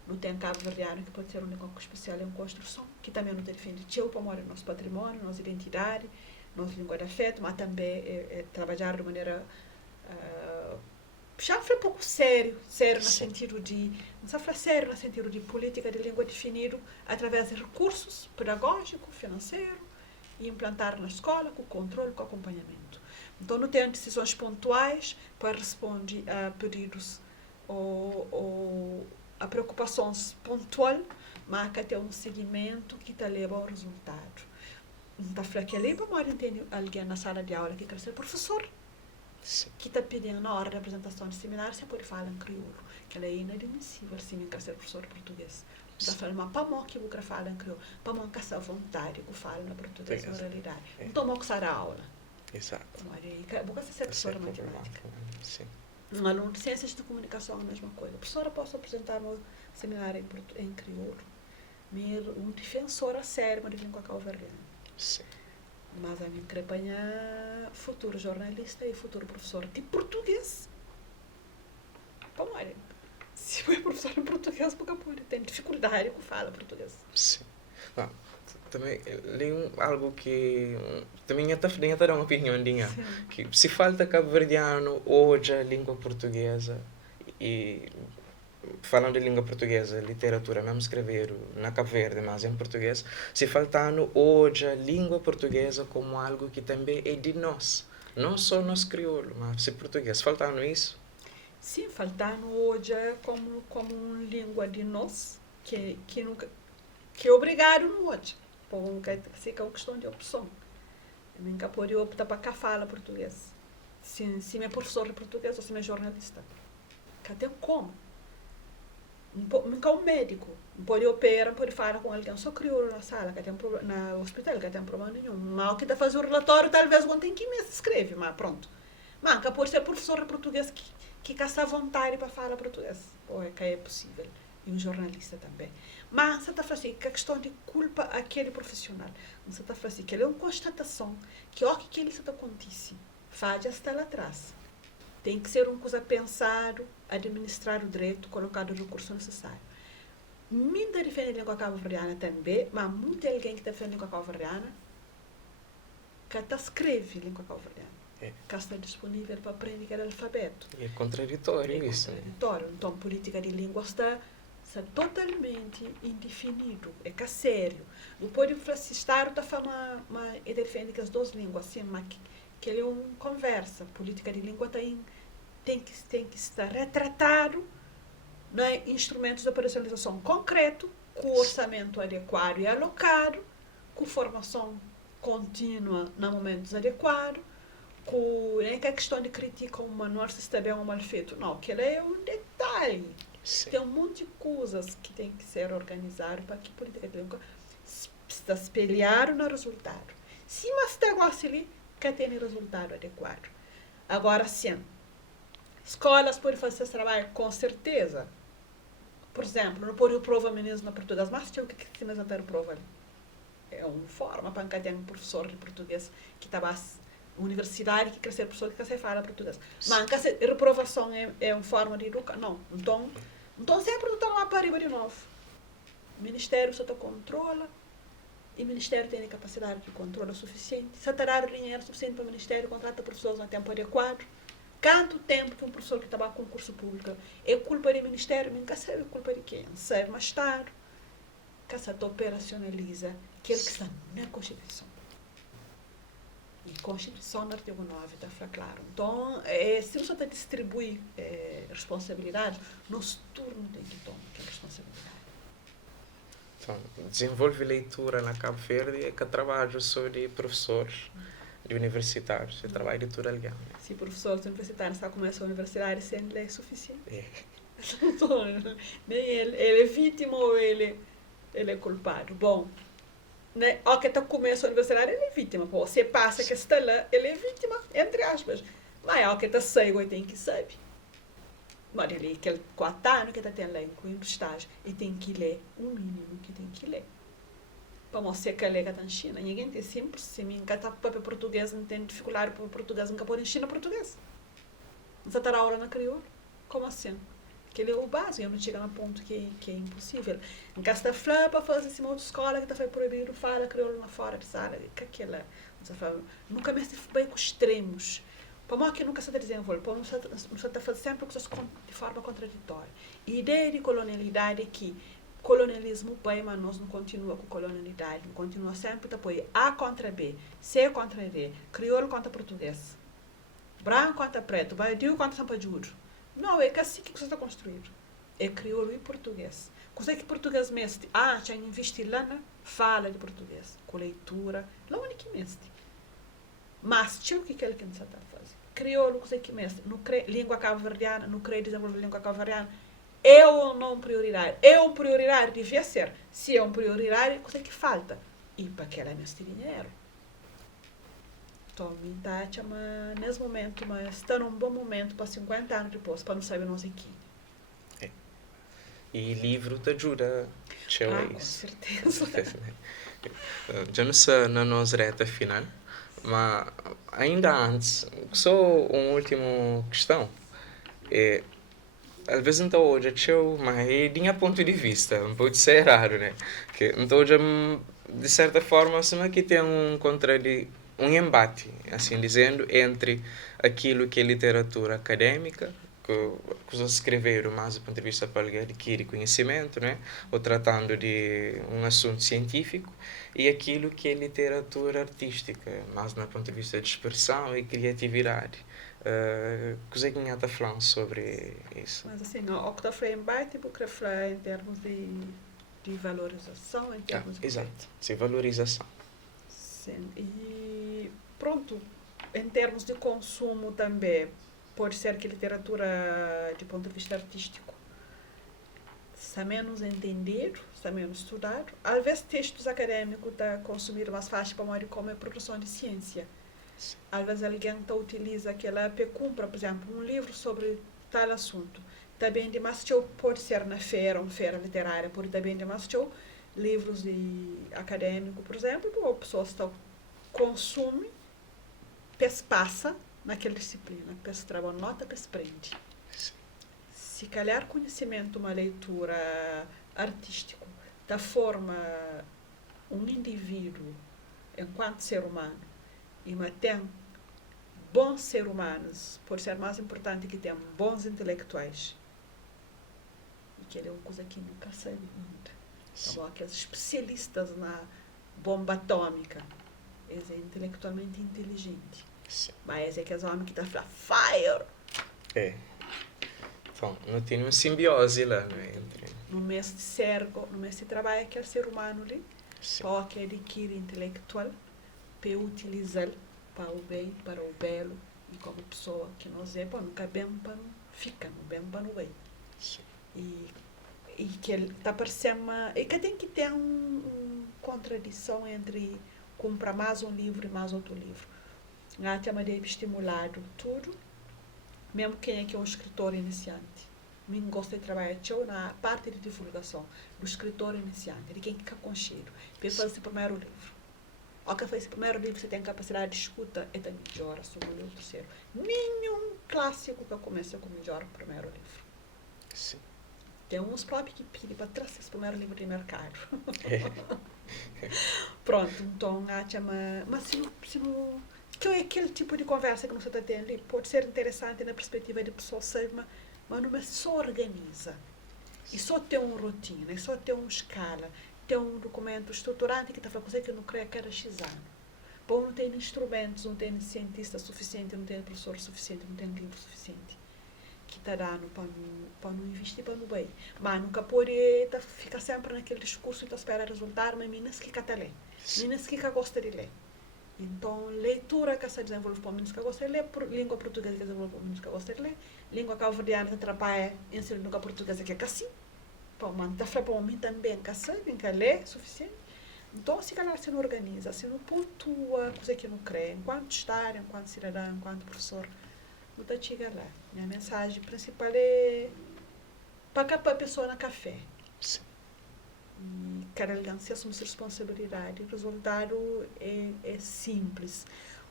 Não tem cabo verdeano que pode ser uma língua especial em construção, que também não defende o para morar nosso patrimônio, nossa identidade, nossa língua de afeto, mas também trabalhar de maneira já foi um pouco sério no sentido de, não se fala sério no sentido de política de língua definido através de recursos pedagógicos, financeiros, e implantar na escola com controle, com acompanhamento. Então não tem decisões pontuais para responder a pedidos ou a preocupações pontuais, mas que tem um seguimento que te leva ao resultado. Não está falando que ali para entender alguém na sala de aula que quer ser professor, Sim. que está pedindo na hora da apresentação de seminário se pode falar em crioulo, que ela é inadmissível se não quer ser professor de português. Está falando, mas para mim que eu falo em crioulo, para mim que essa vontade que eu falo na português na realidade. Então, eu que a aula. Exato. Eu vou ser professora de matemática. Sim. Um aluno de ciências de comunicação é a mesma coisa. A professora posso apresentar no seminário em crioulo. Um defensor a sério de língua cabo-verdiana. Sim. Mas a minha acompanha futuro jornalista e futuro professor de português. Vamos lá. Se for professor de português, porque tem dificuldade com fala português. Sim. Não, também li algo que também está a dar uma opinião minha, que se falta cabo-verdiano hoje a língua portuguesa e falando de língua portuguesa, literatura, mesmo escrever na Cabo Verde, mas em português, se faltando hoje a língua portuguesa como algo que também é de nós. Não só nós crioulo, mas se português. Faltando isso? Sim, faltando hoje como uma língua de nós, que é obrigado no hoje. Porque fica uma questão de opção. Eu nunca pode optar para cá fala português. Se é professor de português ou se é jornalista. Que até como? Nunca um médico. Não pode operar, não pode falar com alguém. Só crioulo na sala, que tem na hospital, que tem problema nenhum. Mal que está fazendo o relatório, talvez ontem que mês escreve, mas pronto. Mas nunca pode ser professor de português que caça vontade para falar português. Ou é que é possível. E um jornalista também. Mas você está falando assim, que a questão de culpa aquele profissional. Você está falando assim, que ele é uma constatação que o que ele está acontecendo, faz está lá atrás. Tem que ser uma coisa pensado, administrado direito, colocado o recurso necessário. Muita defende a língua cabo-verdiana também, mas muita alguém que defende a língua cabo-verdiana que até escreve a língua cabo-verdiana. Que está disponível para aprender aquele alfabeto. E é contraditório isso. É contraditório. Então, a política de língua está totalmente indefinido. É que é sério. Não pode falar se o Estado está falando, mas ele defende que as duas línguas, assim, mas que ele é uma conversa. A política de língua tem que estar retratado em instrumentos de operacionalização concreto, com orçamento adequado e alocado, com formação contínua em momentos adequados, com nem que a questão de criticar um manual se está bem ou mal feito. Não, aquilo é um detalhe. Sim. Tem um monte de coisas que tem que ser organizado para que a política de língua está espelhado no resultado. Se mas está gosta ali, que tem resultado adequado. Agora, sim, escolas podem fazer esse trabalho com certeza. Por exemplo, não pode prova meninos na português, mas tinha o que nós não ter prova ali. é uma forma para que tenha um professor de português que estava universidade que quer ser professor que quer ser fala português. Mas a reprovação é uma forma de educar. Não. Então sempre está lá para arriba de novo. O Ministério só controla e o Ministério tem a capacidade de controle suficiente. Se terá dinheiro suficiente para o Ministério, contrata professores no tempo adequado. Quanto tempo que um professor que estava com concurso público é culpa do Ministério, nunca sabe culpa de quem. Sabe mais tarde que se operacionaliza aquilo que está na Constituição. E a Constituição, no artigo 9, está claro. Então, se você distribui responsabilidades, nosso turno tem que tomar aquela responsabilidade. Então, desenvolve leitura na Cabo Verde é que trabalho sobre professores de universitários, é trabalho de tudo alguém. Se professores universitários está começando a universidade, sem lei é suficiente. Nem ele é vítima ou ele é culpado. Bom, né? O que está começando a universidade, ele é vítima. Pô, você passa que está lá, ele é vítima, entre aspas. Mas o que está cego, ele tem que saber. Mas ele é aquele 4 anos que está tendo lá, incluindo estágio, e tem que ler o mínimo que tem que ler. Para mostrar que ele está na China. Ninguém tem sempre, se mim, que está para português, não tem dificuldade para português, nunca pode ensinar português. Não está a aula na crioulo? Como assim? Que ele é o básico, eu não chego no ponto que é impossível. Em casa está falando para fazer esse monte de escola que está proibido, fala crioulo na fora de sala, que aquela. Nunca me bem com extremos. Para mim, que nunca se desenvolve, para nós está fazendo sempre coisas de forma contraditória. A ideia de colonialidade é que colonialismo pai, mas nós não continua com colonialidade, não continua sempre a apoiar A contra B, C contra D, crioulo contra português, branco contra preto, baidio contra sampajudo. Não, é que assim que você está construído. É crioulo e português. Coisa que português mestre, já investe lá na fala de português, com leitura, lá onde que mestre. Mas, o que ele está fazendo? Crioulo, coisa que mestre, não crê língua cabo-verdiana, não crê desenvolver língua cabo-verdiana, é ou não prioridade? É um prioridade, devia ser. Se é um prioridade, coisa que falta? E para que ela mestre dinheiro. Então, está nesse momento, mas está num bom momento para 50 anos depois, para não saber nós aqui. E livro te ajuda, com certeza. Já não sei na nossa reta final, mas ainda antes, só uma última questão. Às vezes não hoje mas é de minha ponto de vista, não pode ser raro, né? Que então hoje, de certa forma, assim, aqui tem um embate, assim dizendo, entre aquilo que é literatura acadêmica, que os escreveram mais do ponto de vista para adquirir conhecimento, né? Ou tratando de um assunto científico, e aquilo que é literatura artística, mais do ponto de vista de expressão e criatividade. Cosa que está falando sobre isso? Mas assim, o que está falando embate, porque fala em termos de valorização, em termos de... Exato, sim, valorização. Sim, e pronto, em termos de consumo também, pode ser que literatura, de ponto de vista artístico, está menos entendido, está menos estudado. Às vezes, textos acadêmicos está consumido mais fácil para uma como é produção de ciência. Às vezes, alguém utiliza aquela pecumbra, por exemplo, um livro sobre tal assunto. Também de mais pode ser na feira, uma feira literária, pode também de mais livros acadêmicos, por exemplo, ou pessoas consumem, passa naquela disciplina, trabalha nota, prende. Se calhar conhecimento, uma leitura artística, da forma um indivíduo, enquanto ser humano, e tem bons seres humanos, pode ser mais importante que tenham bons intelectuais. E que ele é uma coisa que nunca sai ainda. Então, aqueles especialistas na bomba atômica, eles é intelectualmente inteligente. Sim. Mas é aqueles homens que estão falando fire! Então, não tem uma simbiose lá, né? No mês de sergo, no mês de trabalho, aquele ser humano ali, pode adquirir intelectual, para utilizá-lo para o bem, para o belo, e como pessoa que nós é, nunca bem para não ficar, não bem para não bem. E que ele está parecendo e que tem que ter uma contradição entre comprar mais um livro e mais outro livro. A tema de estimulado tudo, mesmo quem é que é um escritor iniciante. eu gosto de trabalhar na parte de divulgação do escritor iniciante, de quem quer conselho, para fazer o primeiro livro. Ao que faz o primeiro livro, você tem capacidade de escuta e da melhora sobre o terceiro. Nenhum clássico que começa com melhor primeiro livro. Sim. Tem uns próprios que pedem para trazer esse primeiro livro de mercado. Pronto, então, mas se não que é aquele tipo de conversa que você está tendo ali, pode ser interessante na perspectiva de pessoa sabe, mas não só organiza. E só tem uma rotina, e só tem uma escala, tem um documento estruturante que está falando coisa que não cria cada X ano. Bom, não tem instrumentos, não tem cientista suficiente, não tem professor suficiente, não tem livro suficiente que está dando para não investir para não bem. Mas nunca pode ficar sempre naquele discurso e espera resultar, mas meninas que quer ler, meninas que gosta de ler. Então, leitura que se desenvolve para meninos que gostam de ler, língua portuguesa que desenvolve para meninos que gostam de ler, língua cabo-verdiana que trabalha em língua portuguesa que é assim. Para manter para mim também que sabe, que ler suficiente. Então, se calhar se não organiza, se não pontua coisa que não crê, enquanto estar, enquanto cidadão, enquanto professor, não está chegando lá. Minha mensagem principal é para a pessoa na café. Sim. E cada aliança assume responsabilidade. O resultado é simples.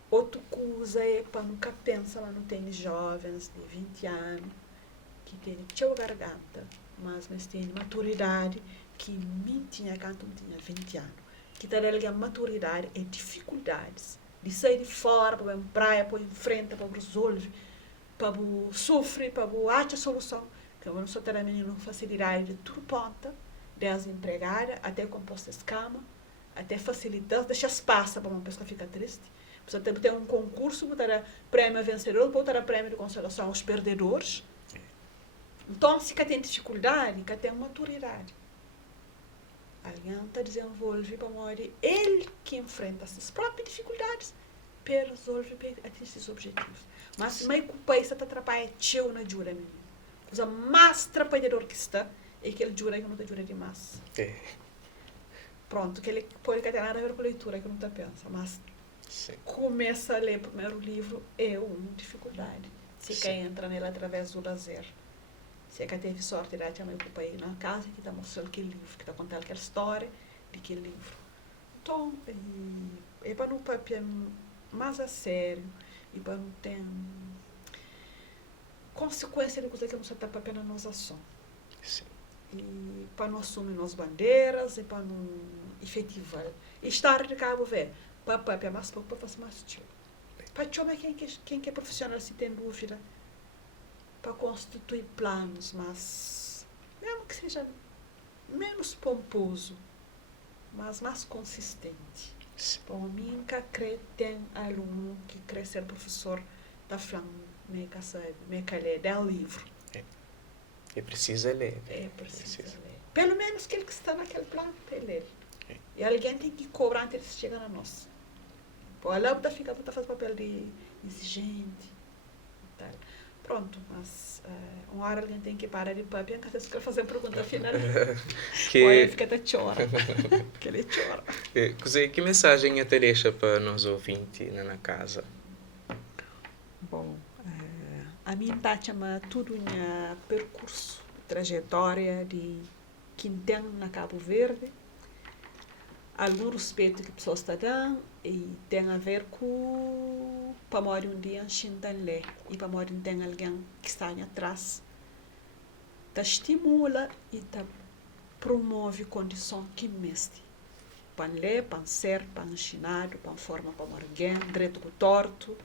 Outra coisa é para nunca pensar, mas não tem jovens de 20 anos que têm teu garganta, mas têm maturidade que me tinha quando tinha 20 anos. Que está a maturidade e dificuldades de sair de fora, para ir praia, para enfrentar, para resolver, para sofrer, para achar solução. Que eu não sou ter menino facilidade de tudo ponta, desempregadas, até composta escama, até facilitar, deixar espaço para uma pessoa ficar triste. Você tem um concurso, botar prêmio vencedor, botar prêmio de consolação aos perdedores. Então, se tem dificuldade, que tem maturidade. Alguém está desenvolve para morrer, ele que enfrenta essas próprias dificuldades, para resolver, para atingir esses objetivos. Mas se mais culpa isso está atrapalhando, teu na jura, menino. A coisa mais atrapalhadora que está é que ele jura que não está jura demais. Pronto, que ele pode ter nada a ver com a leitura, que não está pensando, mas sim, começa a ler o primeiro livro é uma dificuldade. Se quer entrar nele através do lazer. Se quer teve sorte de ter uma culpa aí na casa que está mostrando aquele livro, que está contando aquela história de aquele livro. Então, é para não papel mais a sério e para não ter consequência de coisa que não se está papel na nossa ação. Sim. E para não assumir nossas bandeiras e para não efetivar. E estar de Cabo Verde, para papel mais pouco, para fazer mais tio. Para tio, mas quem é profissional se tem dúvida, para constituir planos, mas mesmo que seja menos pomposo, mas mais consistente. Para mim, que tem aluno que quer ser professor da falando, me quer ler, dá livro. E precisa ler. Precisa ler. Pelo menos aquele que está naquele plano, para ler. E alguém tem que cobrar antes de chegar a nós. Para lá, fica fazer papel de exigente. Tal. Pronto, mas uma hora alguém tem que parar de papiar, que você quer fazer a pergunta final. Olha, fica até chora. Que ele chora. Que mensagem você deixa para nós ouvintes na casa? Bom, a minha tá chama tudo em percurso, trajetória de quem tem na Cabo Verde, algum respeito que a pessoa está dando e tem a ver com para morrer um dia em ler e para morrer tem alguém que está atrás, tá estimula e tá promove condição que mestre para ler, para ser, para ensinar, para forma para morrer direito com torto.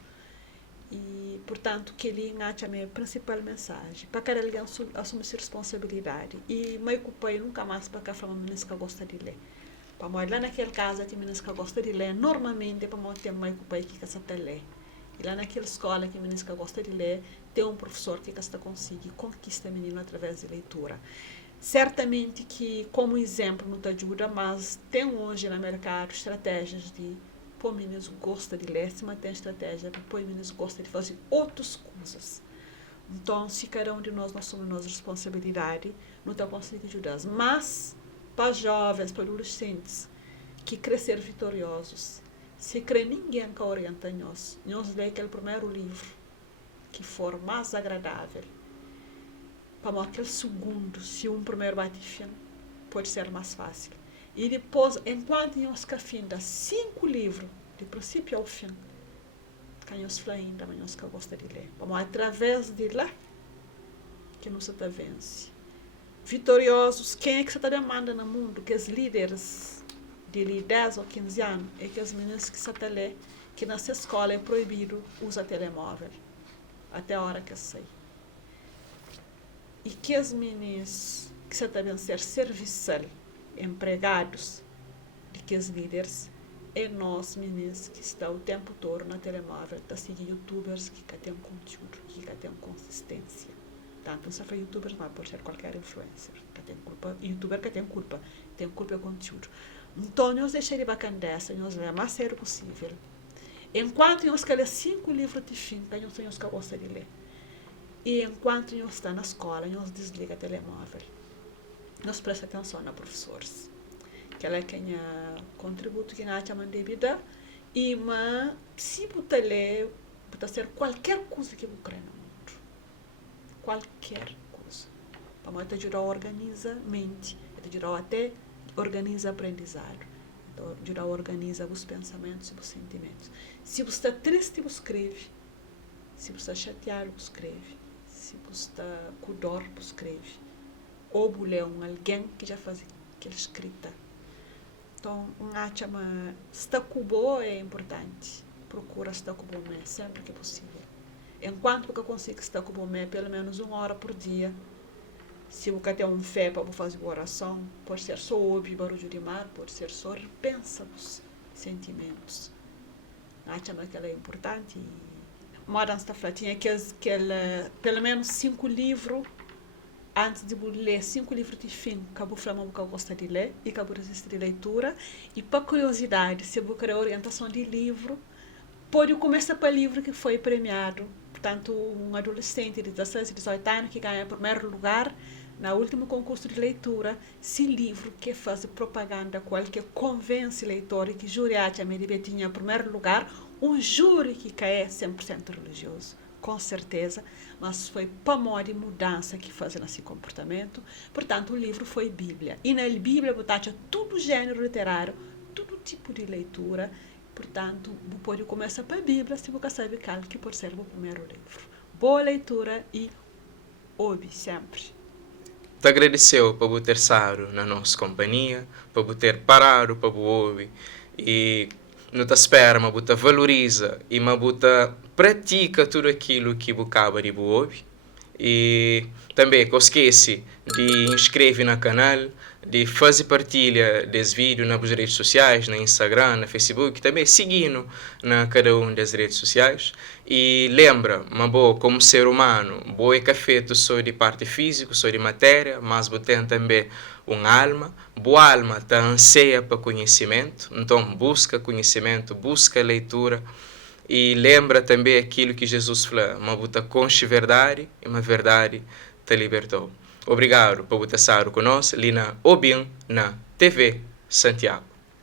E, portanto, que ele acha a minha principal mensagem. Para cada alguém assumir sua responsabilidade. E me ocupei nunca mais para cá falar meninas que gostam de ler. Para morar lá naquela casa, tem meninas que gostam de ler. Normalmente, para morar, tem me ocupei que está ler. E lá naquela escola, que meninas que gostam de ler, tem um professor que está conseguindo conquistar menino através de leitura. Certamente que, como exemplo, não te ajuda, mas tem hoje no mercado estratégias de pô, meninos gosta de ler, se mantém estratégia, pô, meninos gosta de fazer outras coisas. Então, se cada um de nós assumimos nossa responsabilidade, não está conseguindo ajudar. Mas, para jovens, para adolescentes, que crescer vitoriosos, se crê ninguém que orienta nós lê aquele primeiro livro, que for mais agradável, para aquele segundo, se primeiro bate fim, pode ser mais fácil. E depois, enquanto nós finda 5 livros, de princípio ao fim, que nós falamos ainda, mas nós gostamos de ler. Vamos através de lá, que nós está vence. Vitoriosos, quem é que você está demandando no mundo? Que os líderes de 10 ou 15 anos, é que os meninos que você está lendo, que nessa escola é proibido usar telemóvel, até a hora que sai. E que os meninos que você está ser serviçal, empregados, de que os líderes, é nós meninos que estão o tempo todo na telemóvel, está seguindo youtubers que têm conteúdo, que têm consistência. Tanto não se faz youtubers, mas pode ser qualquer influencer, que tem culpa, youtuber que tem culpa é conteúdo. Então, nós deixamos bacana dessa, nós ler o mais sério possível. Enquanto nós queremos 5 livros de fim, que nós gostamos de ler. E enquanto nós estamos na escola, nós desligamos o telemóvel. Nós prestamos atenção nos professores. Que ela tem contributo que nós chamamos de vida. E mas, se você ler, pode ser qualquer coisa que você quer no mundo. Qualquer coisa. Para te ajudar a organizar a mente. Te ajudar até a organizar o aprendizado. Te ajudar a organizar os pensamentos e os sentimentos. Se você está triste, você escreve. Se você está chateado, você escreve. Se você está com dor, você escreve. Ou você é alguém que já faz aquela escrita. Então, estar com boa é importante. Procura estar com boa sempre que possível. Enquanto você consegue estar com boa, pelo menos 1 hora por dia. Se você tem fé para fazer oração, pode ser só ouvir barulho de mar, pode ser só repensar os sentimentos. Acho que ela é importante. Moda está falando, tinha que pelo menos 5 livros, antes de ler 5 livros de fim, que você falou que gosta de ler, e que você resiste de leitura. E para curiosidade, se você quer orientação de livro, pode começar para livro que foi premiado. Portanto, adolescente de 16, 18 anos que ganha o primeiro lugar no último concurso de leitura, esse livro que faz propaganda qual que convence leitores que júri acha que tinha em primeiro lugar, um júri que é 100% religioso, com certeza, mas foi para moda de mudança que faz nesse comportamento. Portanto, o livro foi Bíblia. E na Bíblia, você acha todo gênero literário, todo tipo de leitura. Portanto, você pode começar para a Bíblia se você sabe que pode ser o primeiro livro. Boa leitura e ouve sempre. Te agradeceu por ter estado na nossa companhia, por ter parado para ouvir. E não te espera, mas você valoriza e você pratica tudo aquilo que você acaba de ouvir. E também não esquece de inscrever no canal, de fazer partilha desse vídeo nas redes sociais, no Instagram, no Facebook, também seguindo na cada uma das redes sociais. E lembra, como ser humano, boa é que é feito só de parte física, só de matéria, mas você tem também uma alma. Boa alma está anseia para conhecimento, então busca conhecimento, busca leitura. E lembra também aquilo que Jesus falou, mas você conhece verdade e uma verdade te libertou. Obrigado por estar conosco ali na OBIN, na TV Santiago.